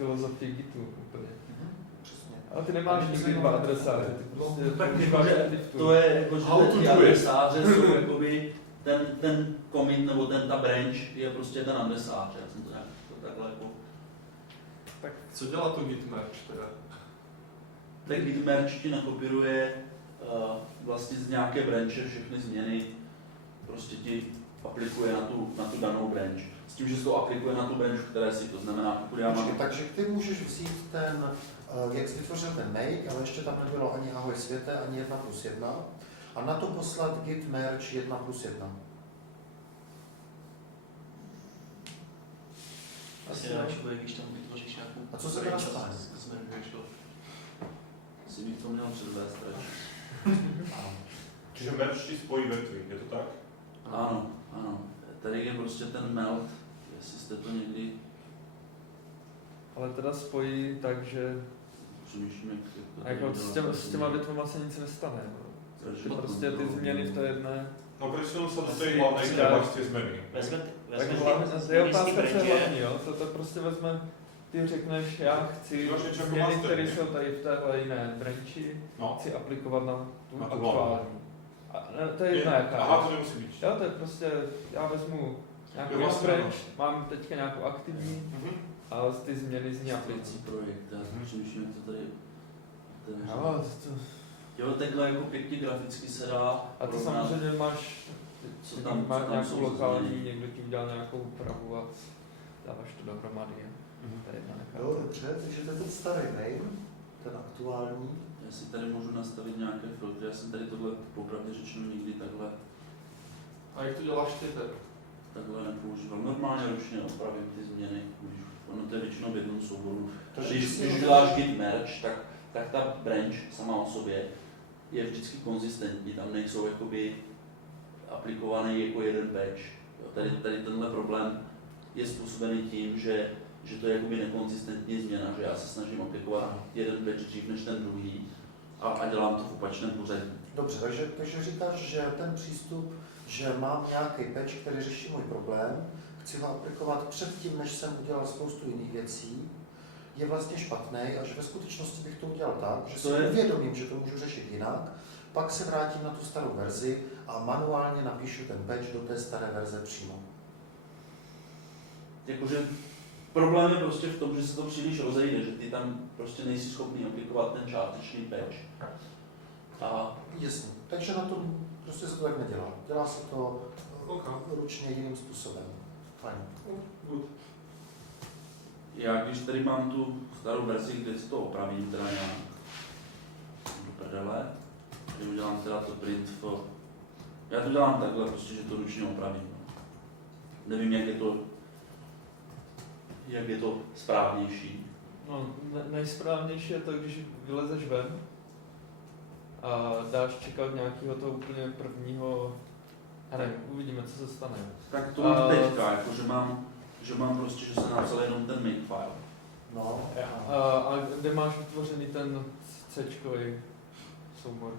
filozofii Gitu úplně. Přesně. Ale ty nemáš Tam nikdy se dva jenom- adresáře, ty prostě tak používáš jakože additiv tool. To je jako, že How to ty do it. adresáře jsou jakoby ten commit nebo ta branch je prostě ten adresář. Já jsem to nějak to takhle jako... Co dělá to git merge teda? Tak git merge ti nakopíruje vlastně z nějaké branche všechny změny, prostě ti aplikuje na tu danou branch. S tím, že se to aplikuje na tu branch, které si, to znamená, pokud já Počkej, mám... takže ty můžeš vzít ten, jak jsi vytvořil ten make, ale ještě tam nebylo ani ahoj světe, ani 1+1, a na to poslat git merge 1+1. Asi nejlepší bude, když tam vytvoříš nějakou... A co se teda stane? Zmenuješ to. Si mi to měl předvést radši. Čiže merge ti spojí vetvy, je to tak? Ano, ano. Tady je prostě ten melt, jestli jste to někdy Ale teda spojí tak, že přemýšlím, jak to jako dělat. s těma větvama se nic nestane. No. Takže Že to prostě ty kontroluji. změny v té jedné. No presunul sa do Asi- tej hlavnej asi treba tak. z tej zmeny. Tak hlavně, je otázka, co je hlavní, jo? To prostě vezme, ty řekneš, já chci Máš něco jako změny, master, které ne? jsou tady v téhle jiné branchi, No. chci aplikovat na tu Na tu aktuální. A ne, to je jedna jaká. Aha, to nemusí být. Jo, to je prostě, já vezmu nějakou Jo, vlastně branch, mám teďka nějakou aktivní, Mhm. a ty změny z ní aplikuji. Aplikací projekt, já Mhm. přemýšlím, jak to tady... Jo, to, Jo, takhle jako pěkně graficky se dá a ty porovnat, samozřejmě máš, co máš tam nějakou jsou lokální, změny. někdo ti udělal nějakou úpravu a dáváš to dohromady. To je jedna jaká. Jo, dobře, takže to je ten starý mail, ten aktuální. Já si tady můžu nastavit nějaké filtry, já jsem tady tohle popravdě řečeno nikdy A jak to děláš ty teď? takhle nepoužíval. Normálně ručně opravím ty změny, když ono to je většinou v jednom souboru. Když uděláš git merge, tak ta branch sama o sobě je vždycky konzistentní, tam nejsou jakoby aplikovaný jako jeden patch. Jo, tady tenhle problém je způsobený tím, že to je jakoby nekonzistentní změna, že já se snažím aplikovat jeden patch dřív než ten druhý a dělám to v opačném pořadí. Dobře, takže říkáš, že ten přístup, že mám nějaký patch, který řeší můj problém, chci ho aplikovat předtím, než jsem udělal spoustu jiných věcí, je vlastně špatný a že ve skutečnosti bych to udělal tak, že si uvědomím, že to můžu řešit jinak, pak se vrátím na tu starou verzi a manuálně napíšu ten patch do té staré verze přímo. Jakože problém je prostě v tom, že se to příliš rozejde, že ty tam prostě nejsi schopný aplikovat ten částečný patch. A Jasně, takže na to prostě se to tak nedělá. Dělá se to ručně jiným způsobem. Fajn. já když tady mám tu starou verzi, kde si to opravím, teda já do prdele, že udělám teda to print for... Já to dělám takhle, prostě, že to ručně opravím. No. Nevím, jak je to správnější. No, nejsprávnější je to, když vylezeš ven a dáš čekat nějakého toho úplně prvního, já nevím, uvidíme, co se stane. Tak to mám teďka, jako, že mám prostě, že se napsal jenom ten make file. No. A kde máš vytvořený ten C-čkový soubor?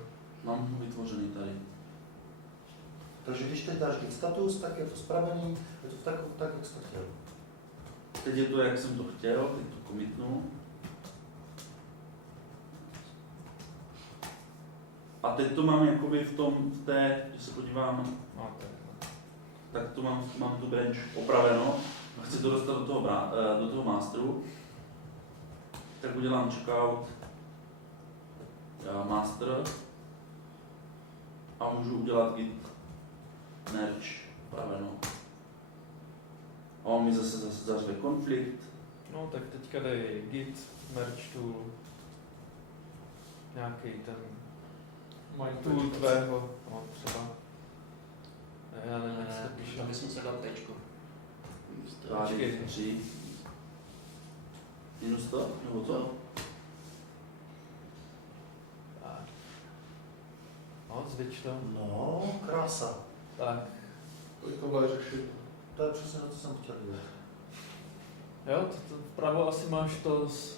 Mám vytvořený tady. Takže když teď dáš git status, tak je to spravený, je to tak jak jsi to chtěl. Teď je to, jak jsem to chtěl, teď to commitnu. A teď to mám jakoby v té, že se podívám, No, to je. tak to mám tu branch opraveno a chci to dostat do toho masteru, tak udělám checkout master a můžu udělat git merge opraveno. A on mi zase zařve konflikt. No, tak teďka dej git, merge tool, nějaký ten tool tvého, no třeba. Já nevím, jak se to píše. Tam bych musel dát tečko. Počkej. 3 minus to, nebo to? Tak. No, zvětš to. No, krása. Tak. Pojď tohle řešit. To je přesně to, co jsem chtěl dělat. Jo, vpravo asi máš to z,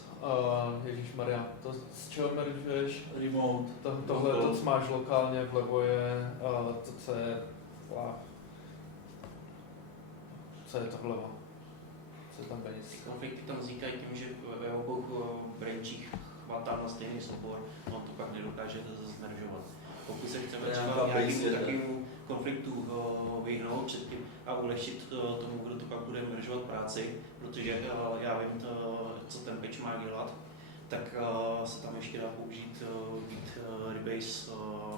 ježišmarja, to z čeho merguješ? Remote. Tohle, to, co máš lokálně, vlevo je to, co je to vlevo. co tam peněz. Konflikty tam vznikají tím, že ve obou branchích chvátá na stejný soubor, on to pak nedokáže zmeržovat. Pokud se chceme třeba nějakému takovému konfliktu vyhnout předtím a ulehčit tomu, kdo to pak bude meržovat práci, protože já vím, co ten patch má dělat, tak se tam ještě dá použít Git rebase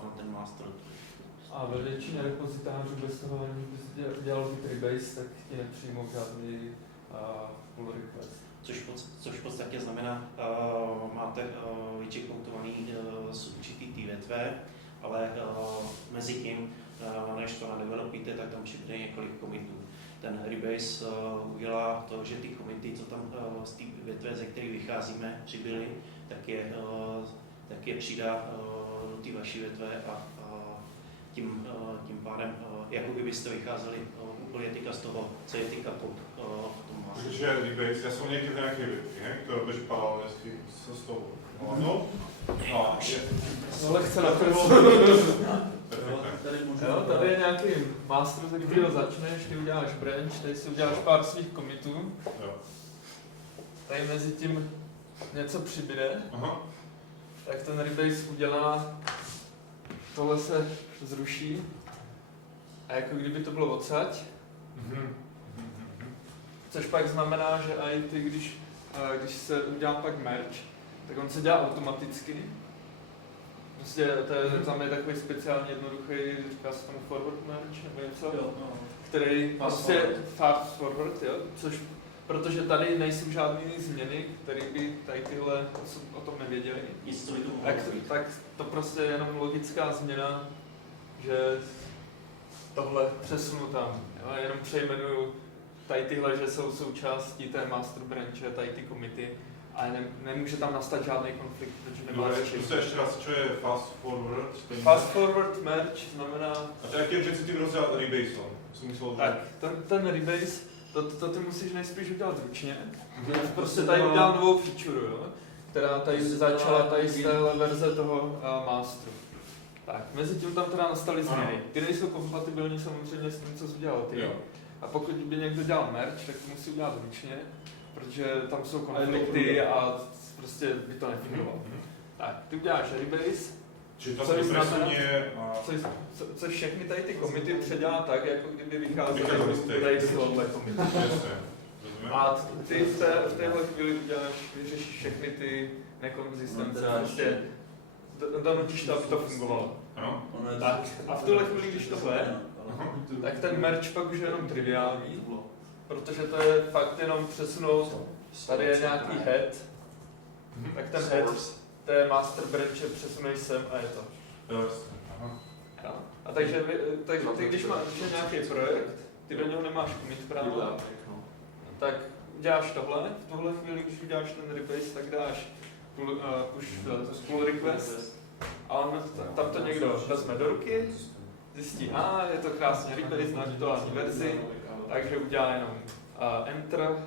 na ten master. A ve většině repozitářů bez toho, aniž bys dělal Git rebase, tak ti nepřijmou žádný pull request. Což v podstatě znamená, máte vyčekoutovaný z určitý ty větve, ale mezi tím, než to nadevelopíte, tak tam přibude několik komitů. Ten rebase udělá to, že ty komity, co tam z té větve, ze které vycházíme, přibyly, tak je přidá do té vaší větve a tím pádem, jako kdybyste vycházeli úplně týka z toho, co je týka pod tom másu. Takže rebase, já jsem někdy v nějaké větvi, která běží paralelně s tou hlavnou. No, Lehce na Jo, tady je nějaký master, ze kterého začneš, ty uděláš branch, tady si uděláš pár svých commitů. Tady mezi tím něco přibyde, tak ten rebase udělá, tohle se zruší a jako kdyby to bylo odsaď. Což pak znamená, že i ty, když se udělá pak merge, tak on se dělá automaticky. Prostě to je za mě takový speciálně jednoduchý, říká se tomu forward merge nebo něco, který prostě fast forward, jo, což protože tady nejsou žádné změny, které by tady tyhle o tom nevěděli. Tak to prostě je jenom logická změna, že tohle přesunu tam, jo, jenom přejmenuju tady tyhle, že jsou součástí té master branche, tady ty commity, ale nemůže tam nastat žádný konflikt, protože nemá čím. Prostě ještě raz, co je fast forward? Fast forward merge znamená... A to jaký je přeci tím rozdělat rebase? Tak, ten rebase, to ty musíš nejspíš udělat ručně. Prostě tady udělal novou feature, jo, která tady začala tady z téhle verze toho masteru. Tak, mezi tím tam teda nastaly změny. Ty nejsou kompatibilní samozřejmě s tím, co jsi udělal ty. A pokud by někdo dělal merge, tak to musí udělat ručně, protože tam jsou konflikty a prostě by to nefungovalo. Tak, ty uděláš rebase, což všechny tady ty komity předělá tak, jako kdyby vycházely tady z tohohle komitu. A ty v téhle chvíli vyřešíš všechny ty nekonzistence, prostě donutíš to, aby to fungovalo. Tak, a v tuhle chvíli, když to bude, tak ten merge pak už je jenom triviální, protože to je fakt jenom přesunout, tady je nějaký head, tak ten head té master branche přesuneš sem a je to. A takže ty, když máš nějaký projekt, ty do něho nemáš commit právo, tak děláš tohle, v tuhle chvíli, když uděláš ten rebase, tak dáš pull request a on tam to někdo vezme do ruky, zjistí, je to krásně rebase na virtuální verzi, takže udělá jenom enter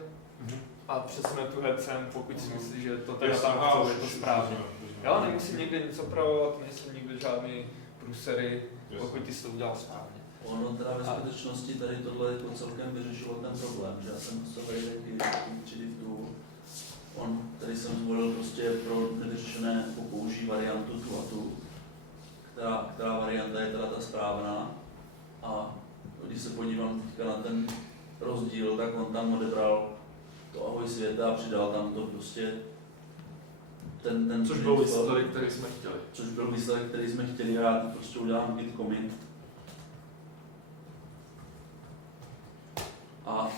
a přesune tu head sem, pokud si myslí, že to teda tam chcou, je to správně. Já nemusím někde nic opravovat, nejsou nikde žádný průsery, pokud ty jsi to udělal správně. Ono teda ve skutečnosti tady tohle jako celkem vyřešilo ten problém, že já jsem postavil taky 3D tool. On tady jsem zvolil prostě pro nevyřešené použij variantu tu a tu, která varianta je teda ta správná. A když se podívám teďka na ten rozdíl, tak on tam odebral to ahoj světa a přidal tam to prostě což byl výsledek, který jsme chtěli. Což byl výsledek, který jsme chtěli, já prostě udělám git commit. A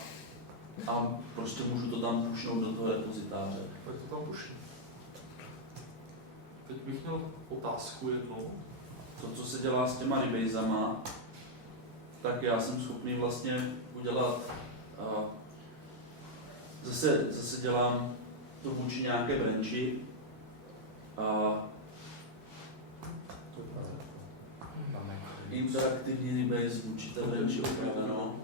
prostě můžu to tam pušnout do toho repozitáře. Tak to tam pušni. Teď bych měl otázku jednou. To, co se dělá s těma rebasama, tak já jsem schopný vlastně udělat, zase dělám to vůči nějaké branchi, interaktivní rebase vůči té branchi upraveno.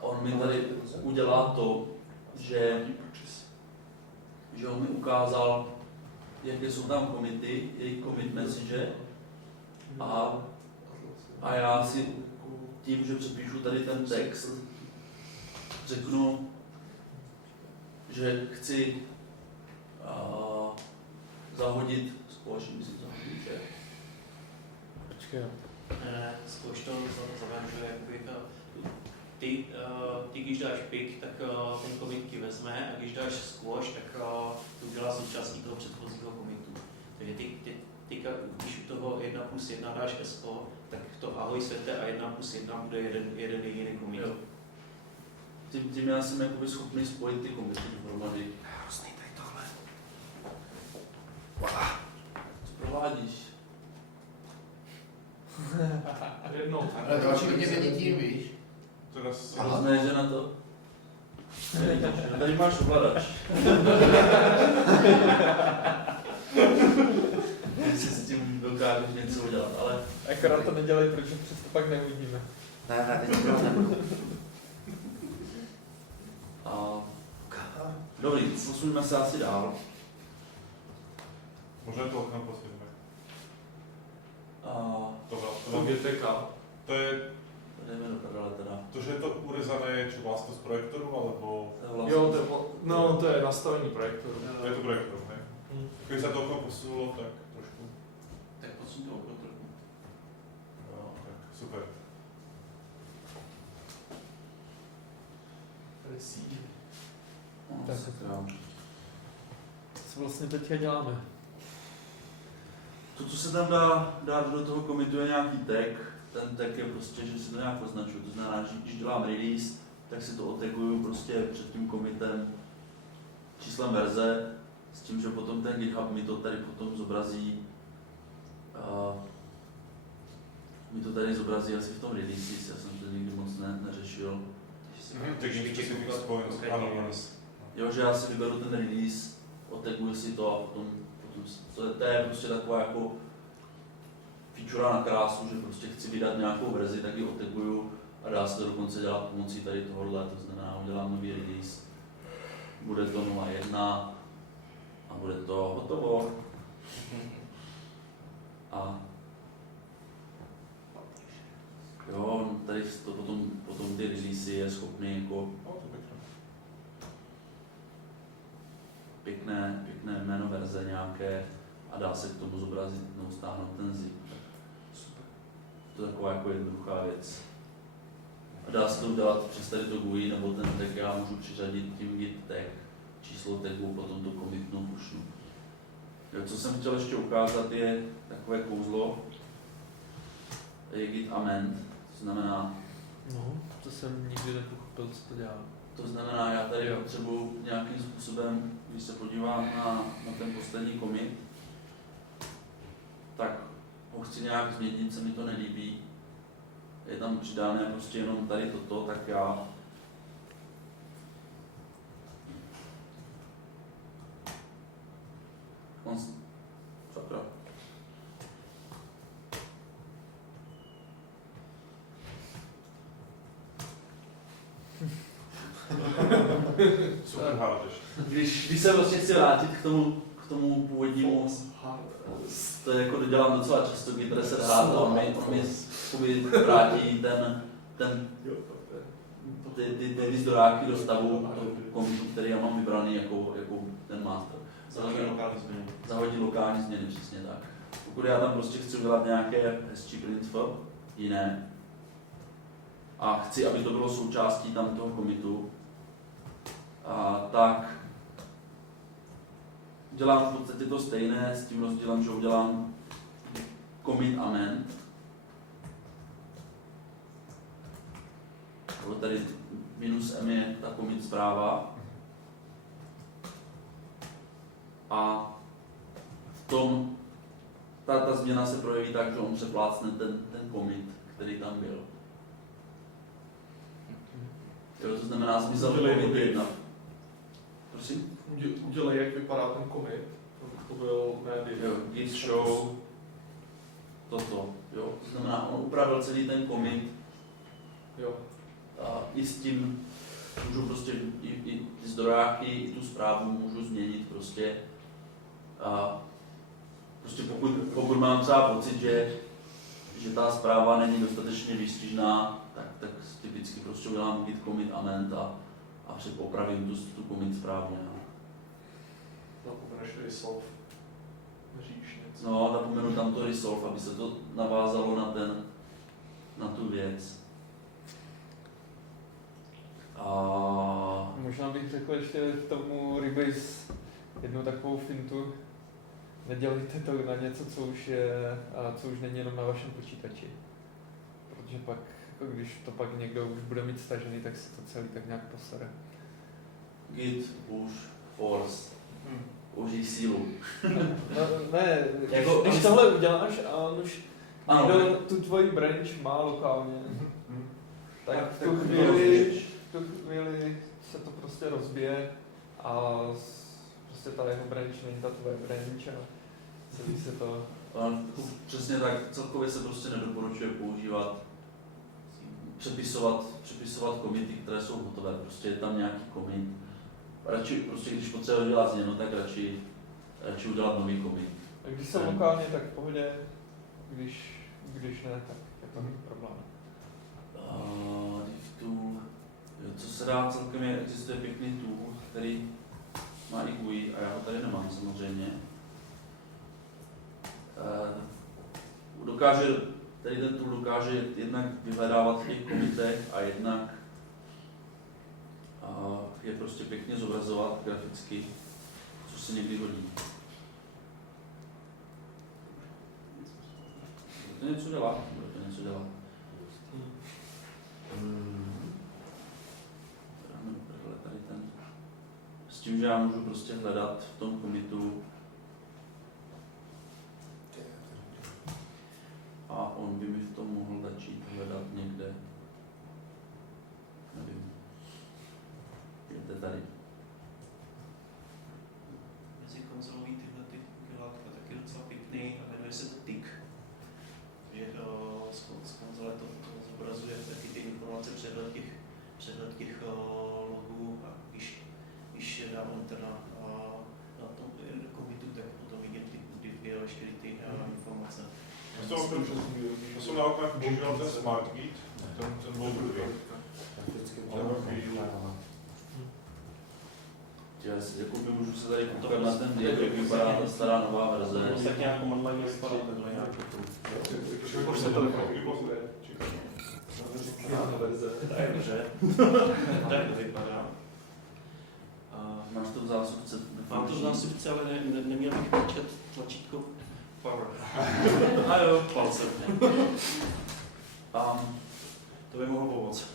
On mi tady udělá to, že on mi ukázal, jaké jsou tam commity, jejich commit message a já si tím, že přepíšu tady ten text, řeknu, že chci zahodit společně, myslím zahodit, že? Počkej, jo. Ne, zkouš to zavážuje, jakoby ty když dáš pick, tak ten commit ti vezme, a když dáš squash, tak to udělá součástí toho předchozího commitu. Takže ty když u toho 1+1 dáš SO, tak to ahoj světe a 1+1 bude jeden jediný commit. Jo. Tím já jsem jakoby schopný spojit ty kombity dohromady. Hrozný tady tohle. Co provádíš? Jednou. Ale další hodně vědí tím, víš? Teda si... Aha. Rozumíš, že na to? Tady máš ovladač. Jestli s tím dokážeš něco udělat, ale Akorát to nedělej, protože přesto pak neuvidíme. Ne, teď to nebudu. dobrý, posuneme se asi dál. Možná to okno posledně. To GTK. To je Jdeme do prdele teda. to, že je to urezané, či vlastnost projektoru, alebo... To je vlastně- Jo, to je nastavení projektoru. To je to projektor, ne? Když se to okno posunulo, tak trošku. Tak posun to okno trochu. Jo, tak super. No, Tak. jo. Co vlastně teďka děláme? To, co se tam dá dát do toho commitu, je nějaký tag. Ten tag je prostě, že si to nějak označuju. To znamená, že když dělám release, tak si to otaguju prostě před tím commitem číslem verze, s tím, že potom ten GitHub mi to tady potom zobrazí asi v tom release, já jsem to nikdy moc neřešil. Takže specific points, ano, ano. Jo, že já si vyberu ten release, otaguju si to a potom to je prostě taková jako feature na krásu, že prostě chci vydat nějakou verzi, tak ji otaguju a dá se to dokonce dělat pomocí tady tohohle, to znamená, udělám nový release, bude to 0.1 a bude to hotovo. A jo, tady to potom ty releasy je schopný jako pěkné jméno verze nějaké a dá se k tomu zobrazit nebo stáhnout ten zip. Super. To je taková jako jednoduchá věc. A dá se to udělat přes tady to GUI nebo ten tag, já můžu přiřadit tím git tag, číslo tagu, potom to commitnu, pushnu. Jo, co jsem chtěl ještě ukázat je takové kouzlo, je git amend, to znamená, No, to jsem nikdy nepochopil, co to dělá. to znamená, já tady potřebuji nějakým způsobem, když se podívám na ten poslední commit, tak ho chci nějak změnit, se mi to nelíbí. Je tam přidáno prostě jenom tady toto, tak já sakra. Super hážeš. Když se prostě chci vrátit k tomu původnímu, to je jako dodělám docela často, kdy reset hrát a on mi vrátí ty výzdoráky do stavu komitu, který já mám vybraný jako ten master. Zahodí lokální změny, přesně tak. Pokud já tam prostě chci udělat nějaké hezčí printfl, jiné, a chci, aby to bylo součástí tam toho commitu, tak dělám v podstatě to stejné s tím rozdílem, že udělám commit amend. Tady -m je ta commit zpráva. A v tom ta změna se projeví tak, že on přeplácne ten commit, který tam byl. Jo, to znamená smysl commit 1. Prosím? Udělej, jak vypadá ten commit. To byl Jo, git show toto. Jo. To znamená, on upravil celý ten commit. Jo. A i s tím můžu prostě i ty zdrojáky, i tu zprávu můžu změnit prostě. A prostě pokud mám třeba pocit, že ta zpráva není dostatečně výstižná, tak typicky prostě udělám git commit amend a a opravím tu commit správně. Zapomeneš resolve. Neříš něco. No, napomenu tam to resolve, aby se to navázalo na tu věc. A Možná bych řekl ještě k tomu Rebase jednu takovou fintu. Nedělejte to na něco, co už není jenom na vašem počítači. Protože pak, jako když to pak někdo už bude mít stažený, tak si to celý tak nějak posere. git, push, force, užij sílu. Ne, Jako- když tohle uděláš a on už Ano. někdo tu tvoji branch má lokálně, tak v tu to chvíli se to prostě rozbije a prostě ta jeho branch není ta tvoje branch a celý se to... Přesně tak, celkově se prostě nedoporučuje používat, přepisovat komity, které jsou hotové, prostě je tam nějaký komit. Radši, prostě když potřebuje dělat změnu, tak radši udělat nový komit. A když jsou lokálně, tak v pohodě, když ne, tak je to problém. Div tool, co se dá celkem je, existuje pěkný tool, který má i GUI a já ho tady nemám samozřejmě. Tady ten tool dokáže jednak vyhledávat v těch komitech a jednak je prostě pěkně zobrazovat graficky, což se někdy hodí. To něco dělá? Tady ten. S tím, že já můžu prostě hledat v tom commitu a on by mi v tom mohl začít hledat někde. Nevím. Jdete tady. Mezikonzolový tyhle udělátka taky docela pěkný a jmenuje se to TIC. Takže z konzole to zobrazuje taky ty informace, přehled těch logů a když dám enter na tom commitu, tak potom vidím ty veškeré ty informace. To jsem naopak používal ten Smart Git, ten byl dobrý. Já si jako můžu se tady koukat na ten diag, jak vypadá ta stará nová verze. To tak nějak command line vypadá takhle nějak. Už se to To je dobře. Tak to vypadá. Máš to v zásuvce? Mám to v zásuvce, ale neměl bych počet tlačítko power. A jo. Palcem. To by mohlo pomoct.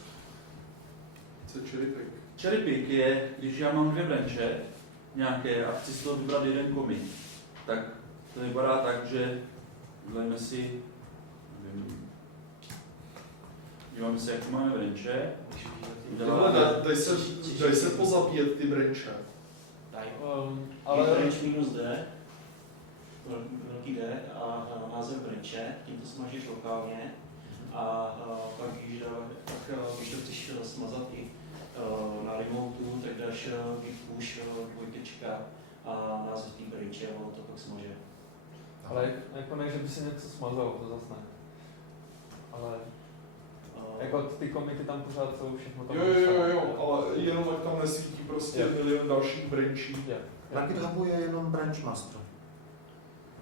Co cherry pick? Cherry pick je, když já mám dvě branche nějaké a chci z toho vybrat jeden commit, tak to vypadá tak, že dejme si, díváme se, jak máme branche, Daj se pozabíjet ty branche. Ale branch minus D, velký D a název branche, tím to smažíš lokálně a pak když to chceš smazat i na remotu, tak dáš git push dvojtečka a název té branche a ono to pak smaže. Ale jako ne, že by se něco smazalo, to zase ne. Ale jako ty komity tam pořád jsou, všechno tam Jo, ale jenom ať tam nesvítí prostě milion dalších branchí. Na GitHubu je jenom branch master.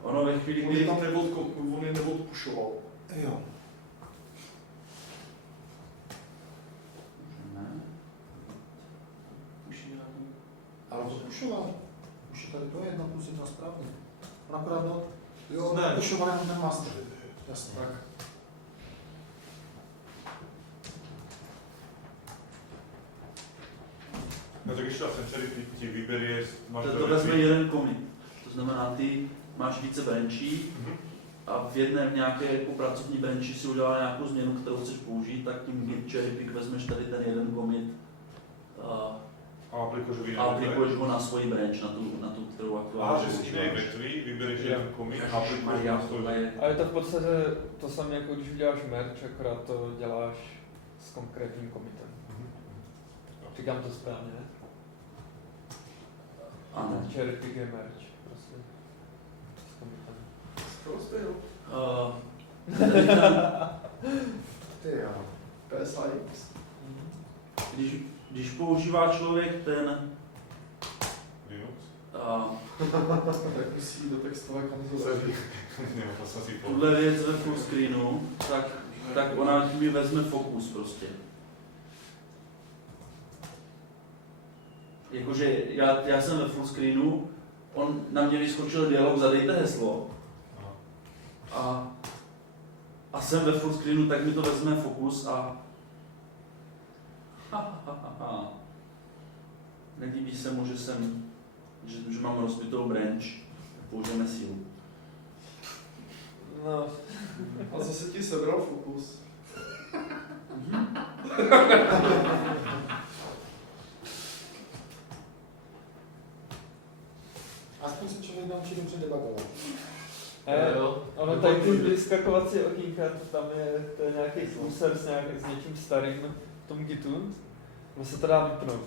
ono ve chvíli, On je kdy tam neodpušoval. Jo. Ale to pušoval. Už je tady to 1 plus 1 správně. On akorát byl, jo, Ne. pušoval jenom ten master. Jasně. Tak. No tak ještě ten cherry pick ti výběr je, máš to vezme jeden commit. To znamená, ty máš více branchí a v nějaké jako pracovní branchi si udělá nějakou změnu, kterou chceš použít, tak tím git cherry pick vezmeš tady ten jeden commit a aplikuješ ho na svoji branch, na tu kterou aktuálně že z jiné větví vybereš jeden commit a aplikuješ na svůj. A je to v podstatě to samé, jako když uděláš merge, akorát to děláš s konkrétním commitem. Říkám to správně, ne? Ano. Cherry pick je merge, prostě. S commitem. Prostě jo. Ty jo. PSIX. Když když používá člověk ten Linux? Tak musí do textové konzole. Nebo to jsem si tuhle věc ve full screenu, tak ona mi vezme fokus prostě. Jakože já jsem ve full screenu, on na mě vyskočil dialog, zadejte heslo. A jsem ve full screenu, tak mi to vezme fokus a nelíbí se mu, že mám rozbitou branch, použijeme sílu. No, A zase ti sebral fokus. Aspoň se člověk naučí dobře debugovat. ono tady ty vyskakovací okýnka, to je nějaký průser s něčím starým v tom Gitu, ono se to dá vypnout,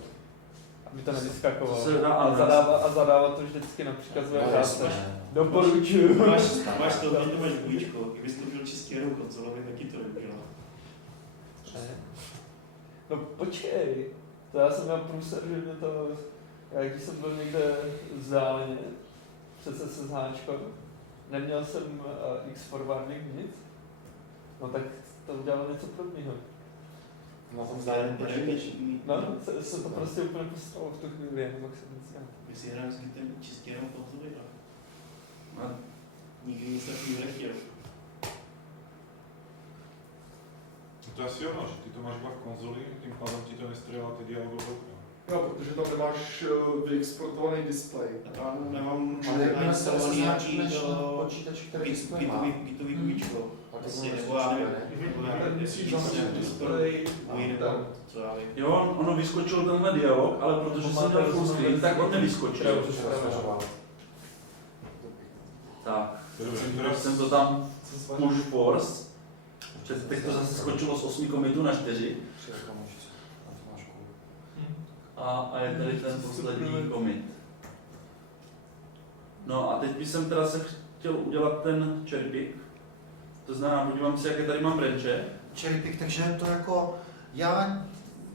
aby to nevyskakovalo. To se dá A zadává to vždycky na příkazové No, řádce. jasně. Doporučuju. Máš to, když to máš dvojčko, kdybys to měl čistě jenom konzolově, taky to neudělá. No počkej, to já jsem měl průser, že mě to, já když jsem byl někde vzdáleně, přes SSH, neměl jsem X-forwarding nic, no tak to udělalo něco podobného. Na tom vzájemném počítači. No, se to prostě úplně postalo v tu chvíli, já nemohl jsem nic dělat. My si hrajeme s Gitem čistě jenom konzoly, A nikdy nic takového nechtěl. To je asi ono, že ty to máš iba v konzoli, tím pádem ti to nestrelá ty dialogové okna. Jo, protože tam nemáš vyexportovaný displej. Já nemám Ale jakmile se nainstalovaný nějaký začneš na počítači, který displej má, bitový kubičko. a to Vlastně, znamená, nebo já nevím, že nebo já Tak nevím, musíš jestli zase nějaký displej. nebo co já vím. jo, ono vyskočil tenhle dialog, ale protože jsem měl full screen, tak on nevyskočil. Tak, jsem to tam push force, teď to zase skočilo z 8 commitů na 4 a je tady ten poslední commit. No a teď bych jsem teda se chtěl udělat ten cherry pick. To znamená, podívám se, jaké tady mám branche. Cherry pick, takže to jako já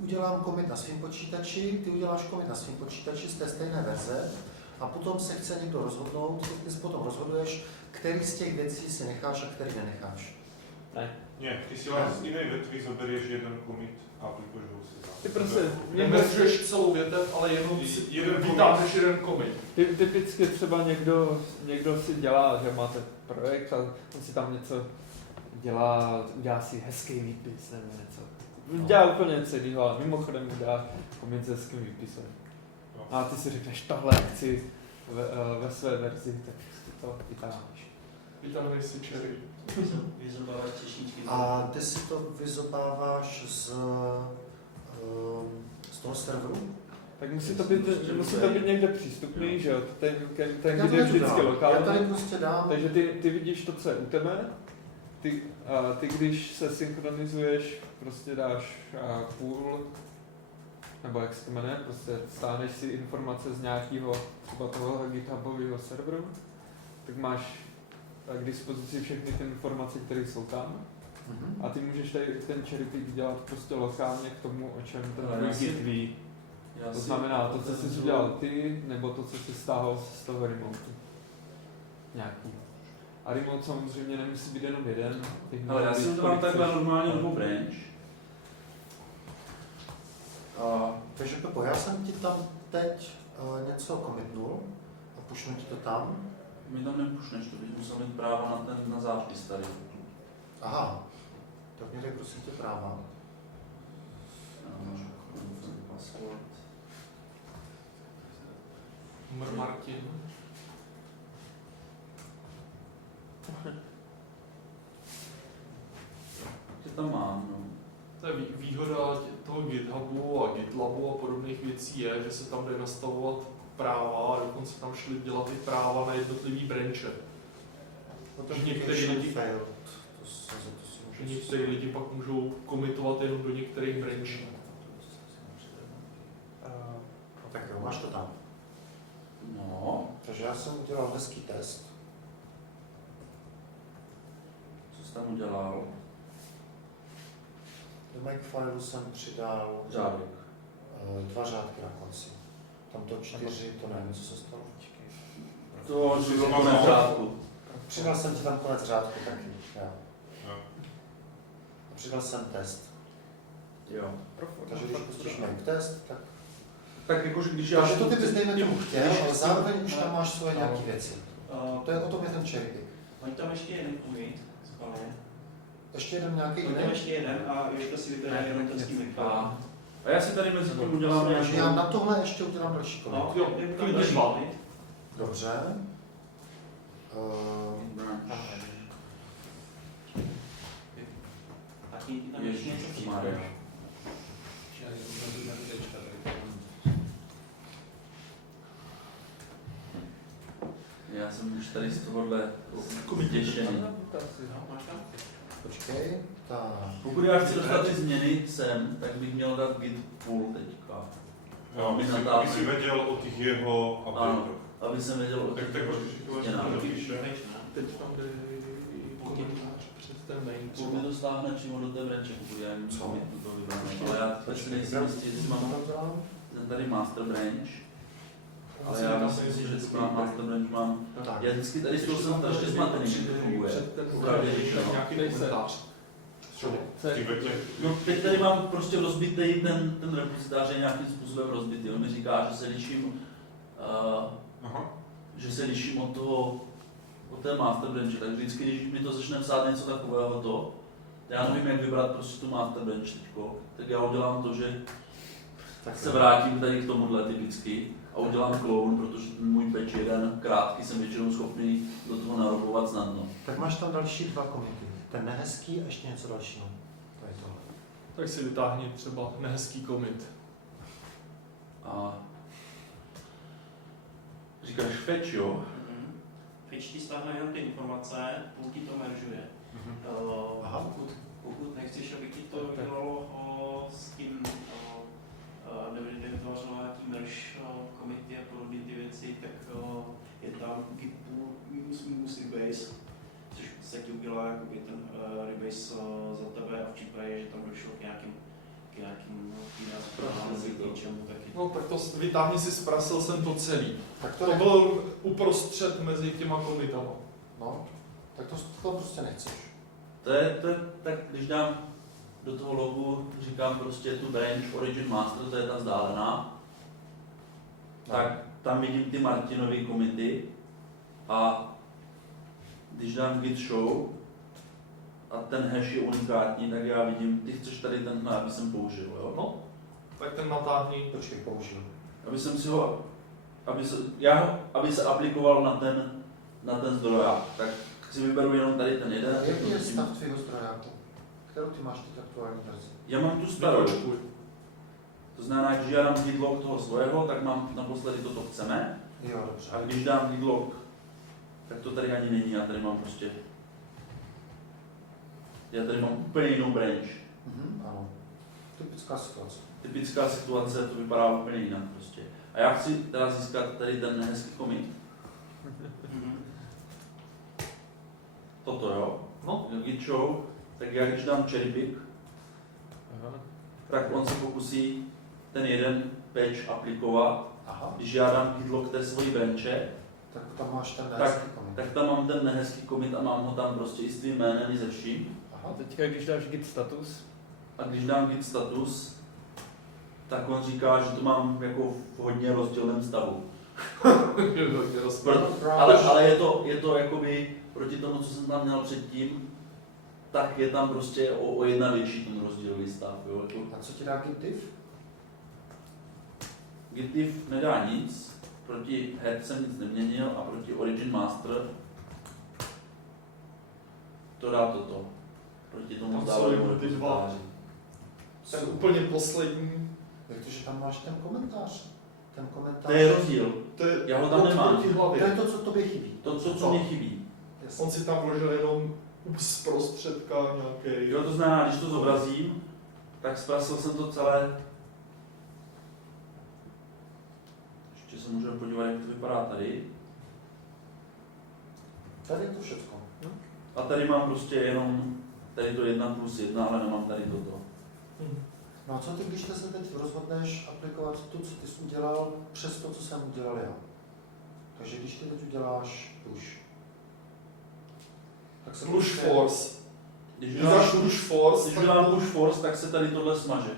udělám commit na svém počítači, ty uděláš commit na svém počítači z té stejné verze a potom se chce někdo rozhodnout, ty si potom rozhoduješ, který z těch věcí si necháš a který nenecháš. Ne, ty si len z jiné větví zoberieš jeden commit a aplikuješ ho si Ty prostě, Nemeřuješ celou větev, ale jenom vytáhneš jeden commit. typicky třeba někdo si dělá, že máte projekt a on si tam něco dělá si hezký výpis nebo něco. Dělá úplně něco jiného, ale mimochodem dá commit s hezkým výpisem. A ty si řekneš, tohle chci ve své verzi, tak si to vytáhneš. Vytáhneš si cherry. Vyzobáváš třešničky. A ty si to vyzobáváš z toho serveru? Tak musí to být někde přístupný, že jo? Ten Já kde je to vždycky dám. lokální. Já tady prostě dám. Takže ty vidíš to, co je u tebe, ty když se synchronizuješ, prostě dáš půl, nebo jak se to jmenuje, prostě stáhneš si informace z nějakého, třeba toho GitHubového serveru, tak máš k dispozici všechny ty informace, které jsou tam. A ty můžeš tady ten cherry pick dělat prostě lokálně k tomu, o čem ten Ale tvůj já si- Git ví. To znamená to, co jsi udělal ty, nebo to, co jsi stáhl z toho remote. Nějaký. A remote samozřejmě nemusí být jenom jeden. Ale já si udělám takhle normálně novou branch. Takže Pepo, já jsem ti tam teď něco commitnul a pušnu ti to tam. Mi tam nepušneš, to bych musel mít práva na zápis tady. Aha, tak mě dej prosím tě práva. Password. Martin. Ty tam mám, no. To je výhoda toho GitHubu a GitLabu a podobných věcí je, že se tam jde nastavovat práva a dokonce tam šli dělat i práva na jednotlivý branche. Některý lidi, že některý lidi pak můžou komitovat jenom do některých branchů. No tak jo, máš to tam. No, Takže já jsem udělal hezký test. co jsi tam udělal? Do Makefileu jsem přidal Řádek. 2 řádky na konci. Tam to 4, to nevím, co se stalo. To už bylo na řádku. Přidal jsem ti tam konec řádku taky. Jo. Jo. A přidal jsem test. Jo. Takže když pustíš main test, tak... Tak jakože když já... Takže to ty bys dejme tomu chtěl, ale zároveň už tam máš svoje nějaké věci. To je o tom je ten cherry pick. Mají tam ještě jeden commit, schválně. Ještě jeden nějaký Mají tam jiný? ještě jeden a Jožka si vybere jenom ten s tím A já si tady mezi tím udělám Takže já nějakou... na tohle ještě udělám další commit. No, Jo, jdeme tam klidně další 2. commit. Dobře. A tím ti tam ještě něco Ježišmarja. přidáš. Já jsem už tady z tohohle těšený. No, máš tam? Počkej. Tak. Pokud já chci dostat ty změny sem, tak bych měl dát git pull teďka. Jo, My by natáhli. si věděl o těch jeho updatech. Aby jsem věděl o těch Tak počkej, změnách. Teď tam jde komentář přes ten main. Pull mi to stáhne přímo do té branche, pokud já jim Co? to vybrám. Ale já teď si nejsem jistý, jestli mám ten tady master branch. Ale já myslím si, že třeba master branch mám. Tak. Já vždycky tady z toho jsem strašně zmatený, že to funguje. Opravdu, že no. Nějaký komentář. No, teď tady mám prostě rozbitý ten repozitář je nějakým způsobem rozbitý. On mi říká, že se liším, od té master branche, tak vždycky, když mi to začne psát něco takového to, já nevím, jak vybrat prostě tu master branch teďko, tak já udělám to, že Tak se vrátím tady k tomuhle typicky a udělám clone, protože ten můj patch jeden krátký jsem většinou schopný do toho narobovat snadno. Tak máš tam další 2 komity. Ten nehezký a ještě něco dalšího. To je tohle. Tak si vytáhni třeba nehezký commit. A říkáš fetch, jo? Fetch ti stáhne jenom ty informace, půl ti to meržuje. Aha. Pokud nechceš, aby ti to dělalo s tím, nevytvořilo nějaký merge komity a podobné ty věci, tak je tam git pool minus rebase, což v podstatě udělá jakoby ten rebase za tebe a v případě, že tam došlo k nějakým něčemu taky. No tak to vytáhni si, zprasil jsem to celý. Tak To byl uprostřed mezi těma komitama. No, tak to prostě nechceš. To je, tak když dám do toho logu, říkám prostě tu branch origin master, to je ta vzdálená, tak tam vidím ty Martinovy komity a když dám git show a ten hash je unikátní, tak já vidím, ty chceš tady tenhle, aby jsem použil, jo? No, tak ten natáhni. Počkej, použil. Aby jsem si ho, aby se aplikoval na ten zdroják, tak si vyberu jenom tady ten jeden. Jaký je stav tvýho zdrojáku? Kterou ty máš teď aktuální verzi? Já mám tu starou. Vypočkuj. To znamená, když já dám git log toho svého, tak mám naposledy toto chceme. Jo, dobře. A když dám git log, tak to tady ani není, já tady mám prostě... Já tady mám úplně jinou branch. Ano. Typická situace. Typická situace, to vypadá úplně jinak prostě. A já chci teda získat tady ten nehezký commit. Toto jo. No. Git show, tak já když dám cherry pick, tak on se pokusí ten jeden patch aplikovat. Aha. Když já dám git log té svojí branche, Tak tam máš ten nehezký komit. tak tam mám ten nehezký commit a mám ho tam prostě i s tvým jménem i ze vším. A Aha. teďka, když dáš git status, A když dám git status, tak on říká, že to mám jako v hodně rozdílném stavu. Ale je to jakoby proti tomu, co jsem tam měl předtím, tak je tam prostě o jedna větší ten rozdílový stav. Jo? Jako A co ti dá git diff? git diff nedá nic, proti head jsem nic neměnil a proti origin master to dá toto. Proti tomu Tam jsou vzdálenému jako ty dva. repozitáři. Ten úplně poslední. Jak to, že tam máš ten komentář? Ten komentář. To je rozdíl. To je Já ho tam nemám. proti To hlavě. je to, co tobě chybí. To, co mě chybí. Jasně. On si tam vložil jenom zprostředka nějaký. Jo, to znamená, když to zobrazím, tak zprasil jsem to celé. Ještě se můžeme podívat, jak to vypadá tady. Tady je to všechno. A tady mám prostě jenom tady to 1+1, ale nemám tady toto. No a co ty, když ty se teď rozhodneš aplikovat to, co ty jsi udělal, přes to, co jsem udělal já? Takže když ty teď uděláš push, tak se Push force. Když Když dáš udělám push force, když udělám push force, tak se tady tohle smaže.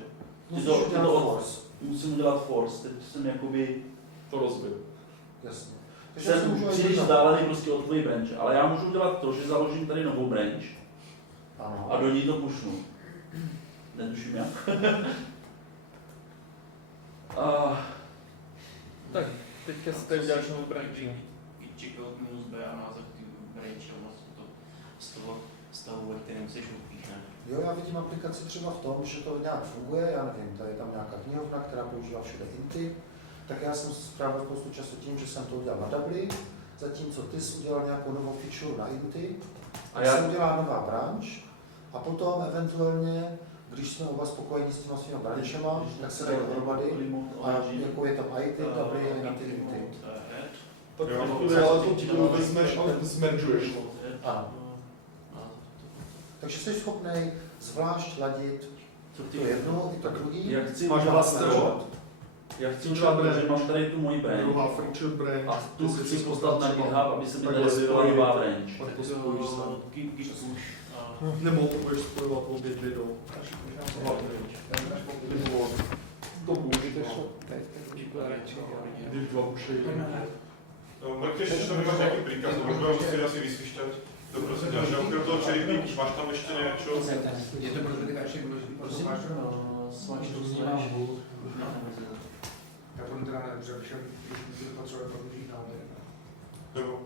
musíš to udělat od- force. Musím udělat force, teď jsem jakoby to rozbil. Jasně. Takže já si jsem můžu příliš udělat. vzdálený prostě od tvojí branche, ale já můžu udělat to, že založím tady novou branch Ano. a do ní to pušnu. Netuším jak. A Tak, teďka si tady uděláš novou branži. Checkout minus B a název branche a vlastně to z toho stavu, ve kterém jsi upíšen. Jo, já vidím aplikaci třeba v tom, že to nějak funguje, já nevím, tady je tam nějaká knihovna, která používá všude inty, tak já jsem strávil spoustu času tím, že jsem to udělal na Doubly, zatímco ty jsi udělal nějakou novou feature na inty, A a já- se udělá nová branch a potom eventuálně, když jsme oba spokojení s těma svýma branchema, tak se dají dohromady a jako je tam IT, Doubly a na ty inty. Tak Jo. v chvíli ale to dílu vezmeš a zmeržuješ to. Ano. Takže jsi schopný zvlášť ladit Co to jedno i to druhý. Já chci Máš udělat vlastero. Já chci udělat to, že mám tady tu moji branch Druhá feature branch. a tu ty chci si poslat na třeba- GitHub, aby se mi takhle tady objevila spojit. nová branch. Pak to spojíš sám. Git push. Nebo budeš spojovat obě dvě do to můžeš, když dva ušly. Mrkneš, že tam máš nějaký príkaz, možná musíš asi vysvišťať. To prosím ťa, že okrem toho cherry pick, máš tam ešte niečo? Je to pro teďka ještě důležitý, prosím, Smač to znáš. já to teda nedře, všem, když potřebuje prodloužit námi. Jo.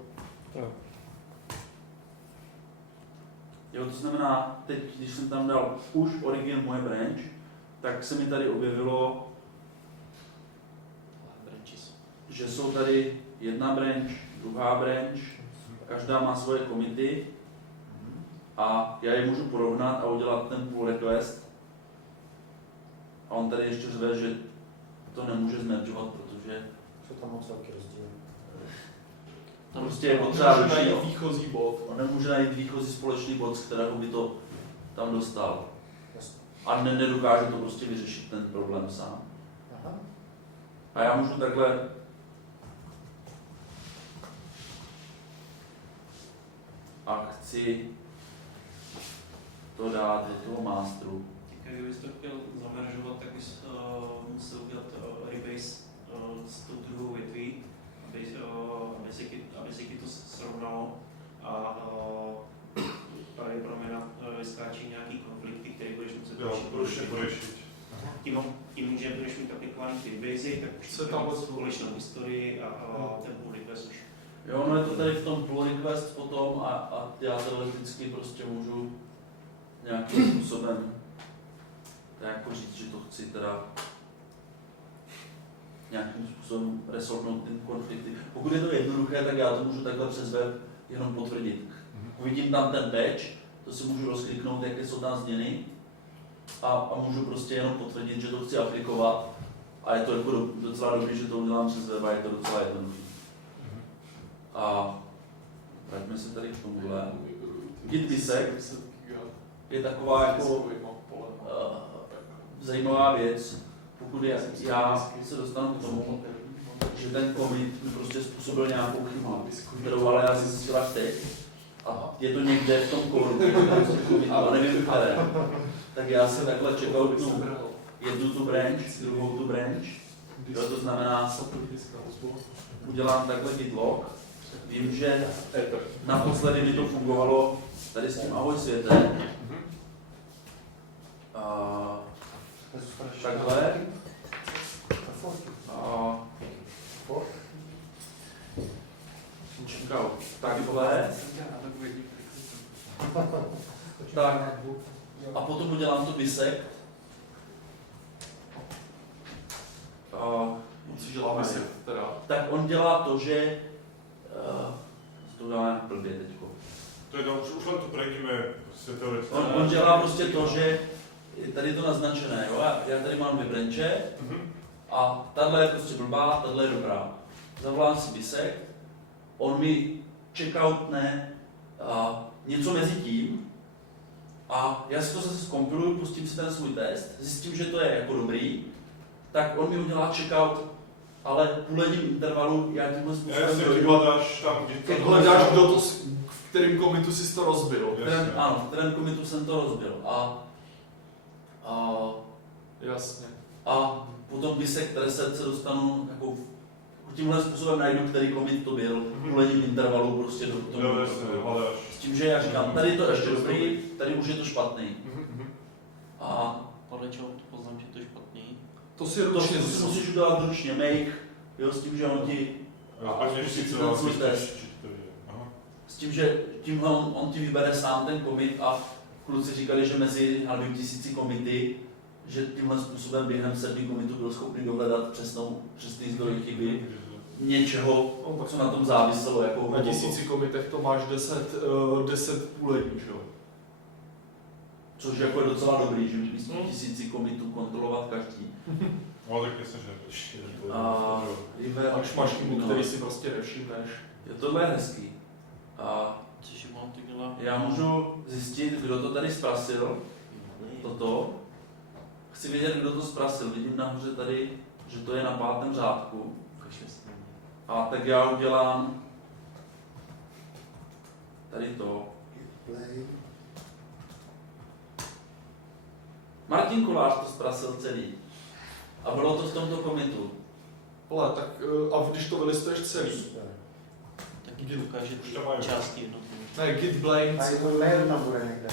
Jo, to znamená, teď, když jsem tam dal push origin moje branch, tak se mi tady objevilo, Branches. že jsou tady jedna branch, druhá branch, každá má svoje commity a já je můžu porovnat a udělat ten pull request. A on tady ještě řve, že to nemůže zmeržovat, protože Jsou tam moc velký rozdíly. tam prostě je potřeba Může ručně. najít výchozí bod. On nemůže najít výchozí společný bod, z kterého by to tam dostal. Jasně. A nedokáže to prostě vyřešit ten problém sám. Aha. A já můžu takhle a chci to dát do toho masteru. Kdybys to chtěl zameržovat, tak bys musel udělat rebase s tou druhou větví, aby se ti to srovnalo a tady promena vyskáčí nějaký konflikty, který budeš muset Jo, prostě pořešit. tím, že budeš mít aplikovaný ty basic, tak už Se máš tam společnou historii a ten pull request už. Jo, no je to tady v tom pull request potom a já teoreticky prostě můžu nějakým způsobem jako říct, že to chci teda nějakým způsobem resolvnout ty konflikty. Pokud je to jednoduché, tak já to můžu takhle přes web jenom potvrdit. Uvidím tam ten patch, to si můžu rozkliknout, jaké jsou tam změny a můžu prostě jenom potvrdit, že to chci aplikovat a je to jako docela dobrý, že to udělám přes web a je to docela jednoduché. A vraťme se tady k tomuhle. Git bisect je taková jako zajímavá věc, pokud já se dostanu k tomu, že ten commit mi prostě způsobil nějakou chybu, kterou ale já jsem zjistil až teď. A je to někde v tom kódu, ale nevím které. Tak já si takhle checkoutnu jednu tu branch, druhou tu branch. Jo, to znamená, udělám takhle git log. Vím, že naposledy mi to fungovalo tady s tím ahoj světe. Takhle. Takhle. Tak. A potom udělám to bisect. Co dělá bisect teda? Tak on dělá to, že to dělá nějak blbě teďko. To je to, už len to prejdeme prostě teoreticky. On dělá prostě to, že tady je to naznačené, jo? Já tady mám dvě branche a tahle je prostě blbá, tahle je dobrá. Zavolám si bisect, on mi checkoutne něco mezi tím A já si to zase zkompiluju, pustím si ten svůj test, zjistím, že to je jako dobrý, tak on mi udělá checkout, ale v půlním intervalu já tímhle způsobem Jasně, ty dojdu. hledáš tam, kde Teď hledáš, kdo to, v kterém komitu jsi to rozbil. Jasně. Ano, v kterém komitu jsem to rozbil. Jasně. A potom bisek reset se dostanu jako tímhle způsobem najdu, který komit to byl, v půlním intervalu prostě do toho. Jo, jasně, hledáš. S tím, že já říkám, tady to ještě dobrý, tady už je to špatný. A Podle čeho poznám, že to je špatný? To si to ručně si musíš udělat ručně make, jo, s tím, že on ti A pak ještě zkusit si ten to svůj zjistíš, test. či to je. Aha. S tím, že tímhle on ti vybere sám ten komit a kluci říkali, že mezi 1000 komity, že tímhle způsobem během 7 komitů byl schopný dohledat přesný zdroj chyby něčeho, co na tom záviselo. Jako Na 1000 komitech to máš 10 půlení, že jo? Což jako je docela dobrý, že místo 1000 komitů kontrolovat každý. No tak jasně, že ještě to je A Až máš chybu, který si prostě nevšimneš. tohle je hezký. A Což mám to dělá? já můžu zjistit, kdo to tady zprasil, toto. Chci vědět, kdo to zprasil. Vidím nahoře tady, že to je na 5. řádku. A tak já udělám tady to. Play. Martin Kolář to zprasil celý. A bylo to v tomto komitu. Ale tak, a když to vylistuješ celý? Super. Taky ti ukáže Už to mají. části jednotlivé. Ne, git blame. A jeho mail tam bude někde.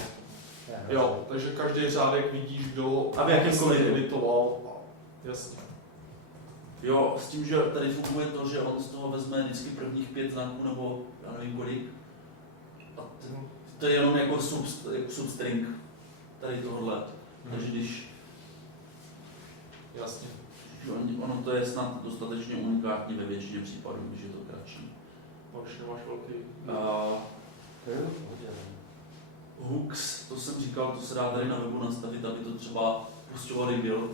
Jo, takže každý řádek vidíš, kdo A v jakém se komitu. editoval. Jasně. Jo, s tím, že tady funguje to, že on z toho vezme vždycky prvních 5 znaků, nebo já nevím kolik. A to je jenom jako substring tady tohle. Takže když Jasně. ono to je snad dostatečně unikátní ve většině případů, když je to kratší. Když nemáš velký... To je hodně. Hooks, to jsem říkal, to se dá tady na webu nastavit, aby to třeba pusťovali build,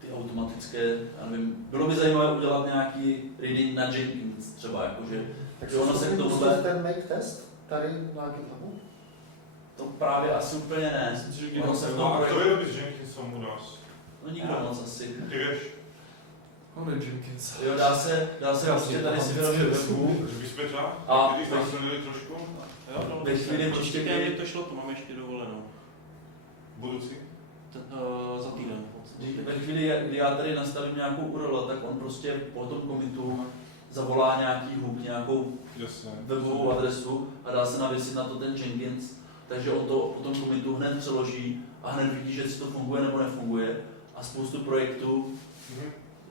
ty automatické, já nevím, bylo by zajímavé udělat nějaký reading na Jenkins třeba, jakože, Tak že ono se k tomuhle, ten make test tady na GitHubu? to právě asi úplně ne, Myslím si, že ono se v tom No a projektu, kdo je robí s Jenkinsom u nás? no nikdo moc asi. Ty víš? On je Jenkins. Jo, dá se prostě tady si vyrobil webu Že bychom třeba A- někdy nastavili trošku? Jo, no, Ve chvíli příští prostě, týden kdy- to šlo, to mám ještě dovolenou. Budoucí? Za týden. ve chvíli, kdy já tady nastavím nějakou URL, tak on prostě po tom komitu zavolá nějaký hook, nějakou Jasně. webovou adresu a dá se navěsit na to ten Jenkins, takže on to po tom komitu hned přeloží a hned vidí, že si to funguje nebo nefunguje. A spoustu projektů,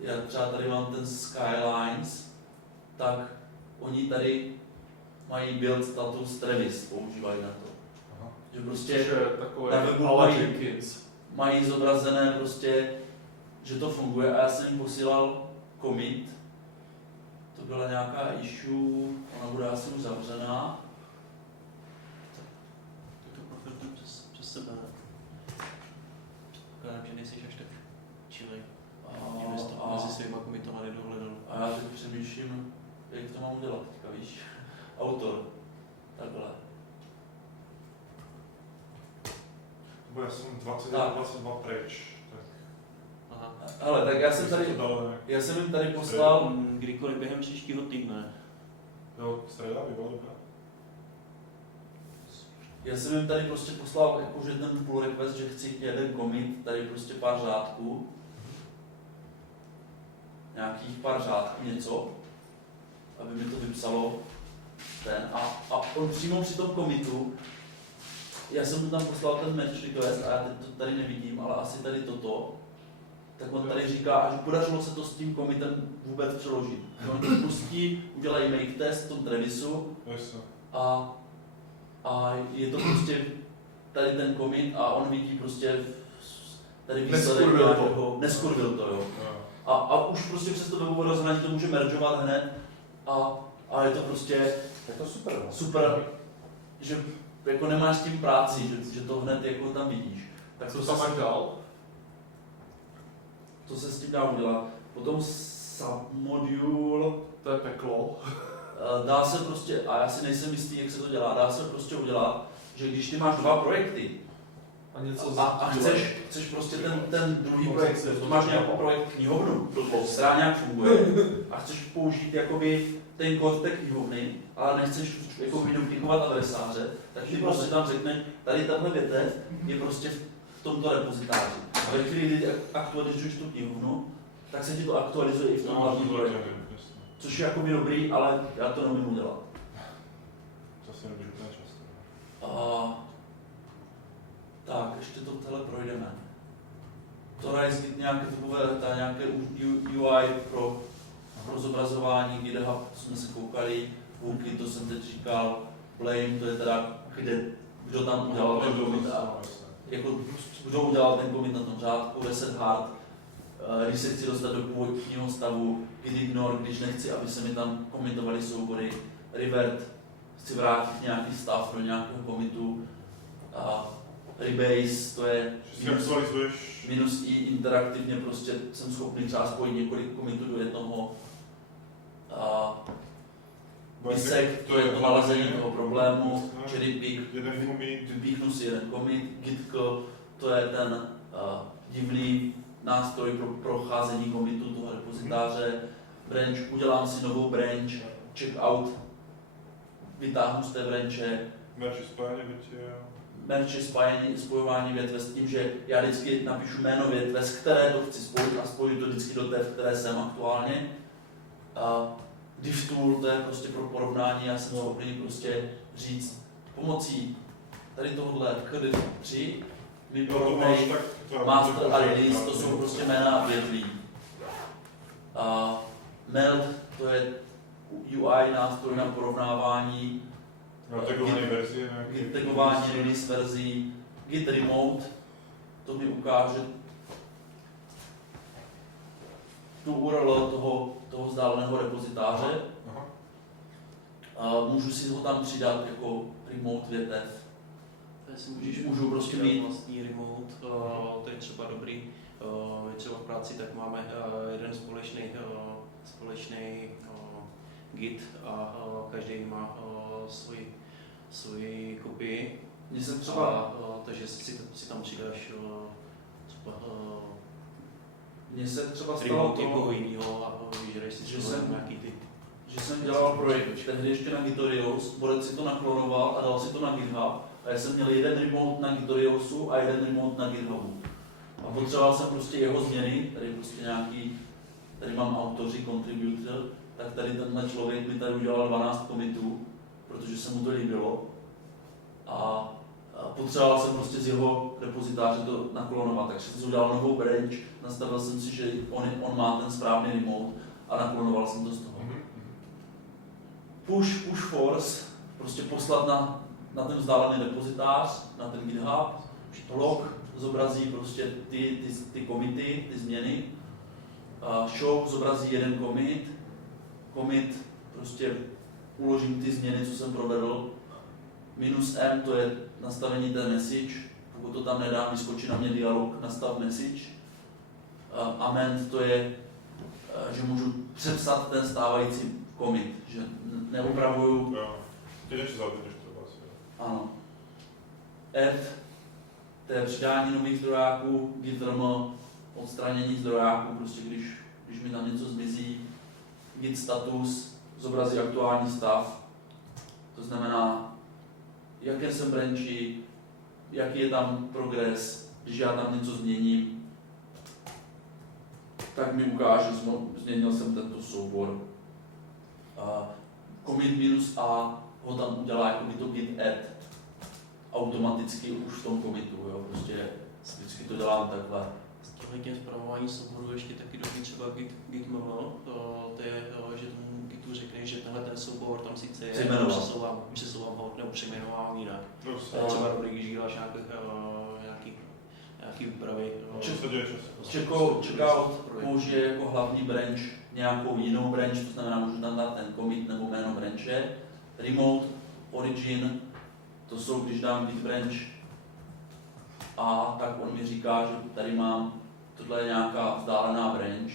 já třeba tady mám ten Skylines, tak oni tady mají build status Travis, používají na to. Aha. Že Což prostě je takové na webu ale mají- Jenkins. mají zobrazené prostě, že to funguje a já jsem jim posílal commit, to byla nějaká issue, ona bude asi už zavřená. Tak to profilujeme přes sebe, ne? Předpokládám, že nejsi až tak čilej. Že bys to A, mezi svýma komitama nedohledal. a já teď přemýšlím, jak to mám udělat teďka, víš, autor, takhle. Bo já jsem 20, Tak. 22 pryč. Tak. Aha. Hele, tak já jsem to tady, dalo nějak. já jsem jim tady poslal, Kdykoliv během příštího týdne. Jo, středa by bylo dobré. já jsem jim tady prostě poslal jakože ten pull request, že chci jeden commit, tady prostě pár řádků, nějakých pár řádků něco, aby mi to vypsalo ten a on přímo při tom commitu, já jsem mu tam poslal ten merge request a já teď to tady nevidím, ale asi tady toto, tak on tady říká, až podařilo se to s tím commitem vůbec přeložit. On to pustí, udělají make test v tom Travisu Jasně. a je to prostě tady ten commit a on vidí prostě tady výsledek Neskurvil to. nějakého, neskurvil to, jo. Jo. A už prostě přes to webové rozhraní to může meržovat hned a je to prostě Je to super. No. super, že jako nemáš s tím práci, že to hned jako tam vidíš. Tak Co tam máš dál? to se s tím dá udělat. Potom submodule, To je peklo. dá se prostě, a já si nejsem jistý, jak se to dělá, dá se prostě udělat, že když ty máš 2 projekty A něco A chceš prostě ten druhý projekt, to máš nějaký projekt knihovnu, blbost, která nějak funguje a chceš použít jakoby ten kód té knihovny, ale nechceš jako vyduplikovat adresáře, tak ti prostě tam řekne, tady tahle větev je prostě v tomto repozitáři. A ve chvíli, kdy aktualizuješ tu knihovnu, tak se ti to aktualizuje i v tom hlavním projektu. Což je jakoby dobrý, ale já to neumím udělat. To se nebudeš úplně často. Tak, ještě to tohle projdeme. To je nějaké nějaké UI pro zobrazování, GitHub, to jsme se koukali, Wooky, to jsem teď říkal, Blame, to je teda, kdo tam udělal ten commit, jako kdo udělal ten commit na tom řádku, Reset Hard, když se chci dostat do původního stavu, Git Ignore, když nechci, aby se mi tam komitovali soubory, Revert, chci vrátit nějaký stav do nějakého commitu, Rebase, to je minus i interaktivně, prostě jsem schopný třeba spojit několik commitů do jednoho. Bisect, to je to nalezení toho problému, cherry vypíchnu si jeden commit, Gitko, to je ten divný nástroj pro procházení commitů toho repozitáře, branch, udělám si novou branch, checkout, vytáhnu z té branche, merge spojování větve s tím, že já vždycky napíšu jméno větve, z které to chci spojit a spojit to vždycky do té, v které jsem aktuálně. Div tool, to je prostě pro porovnání, já jsem schopný prostě říct pomocí tady tohohle div 3 mi porovnej master a release, to jsou prostě jména větví. Meld, to je UI nástroj na porovnávání tagování release verzí, Git remote, to mi ukáže tu URL toho vzdáleného repozitáře. Můžu si ho tam přidat jako remote větev. Můžu prostě mít vlastní remote, to je třeba dobrý. Třeba v práci tak máme jeden společný Git a každý má svoji kopii. Mně se třeba takže si tam přidáš mně se třeba stalo remote někoho jiného a vyžereš si nějaký ty. Že jsem dělal projekt, tehdy ještě na Gitorious, Borec si to naklonoval a dal si to na GitHub. A já jsem měl jeden remote na Gitoriousu a jeden remote na GitHubu. A potřeboval jsem prostě jeho změny, tady prostě nějaký, tady mám autoři, contributor, tak tady tenhle člověk mi tady udělal 12 commitů, protože se mu to líbilo. A potřeboval jsem prostě z jeho repozitáře to naklonovat, takže jsem udělal novou branch, nastavil jsem si, že on má ten správný remote a naklonoval jsem to z toho. Push force, prostě poslat na ten vzdálený repozitář, na ten GitHub, log zobrazí prostě ty commity, ty změny, show zobrazí jeden commit prostě uložím ty změny, co jsem provedl, -m to je nastavení té message, pokud to tam nedám, vyskočí na mě dialog, nastav message, amend to je, že můžu přepsat ten stávající commit, že neupravuju. Ty něco zavedeš to vlastně. Ano. Add, to je přidání nových zdrojáků, git.rm, odstranění zdrojáků, prostě když mi tam něco zmizí, git status, zobrazí aktuální stav, to znamená, jaké jsem branchi, jaký je tam progres, když já tam něco změním, tak mi ukáže, změnil jsem tento soubor. Commit -a ho tam udělá jako by to git add automaticky už v tom commitu, jo, prostě vždycky to dělám takhle. Tím zpravování souboru ještě taky dobrý třeba git.ml, to je, že tomu Gitu řekneš, že tenhle ten soubor tam sice je, přesouvám ho nebo přejmenovám jinak. Třeba dobrý, když děláš nějaký úpravy. Checkout použije jako hlavní branch nějakou jinou branch, to znamená, můžu tam dát ten commit nebo jméno branche. Remote, origin, to jsou, když dám git branch a tak on mi říká, že tady mám, tohle je nějaká vzdálená branch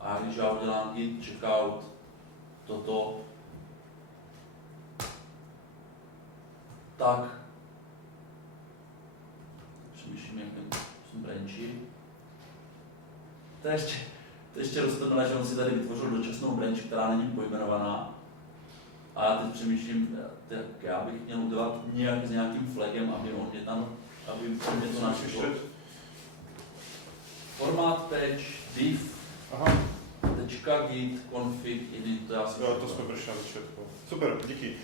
a když já udělám git checkout toto, tak přemýšlím, tom branchi. To je ještě roztomilé, že on si tady vytvořil dočasnou branch, která není pojmenovaná. A já teď přemýšlím, tak já bych měl udělat nějak s nějakým flagem, aby on mě tam, aby on mě to našel. Formát patch, div, Aha, .git, config, init, to já si jo, to jsme přišli na začátku. Super, díky.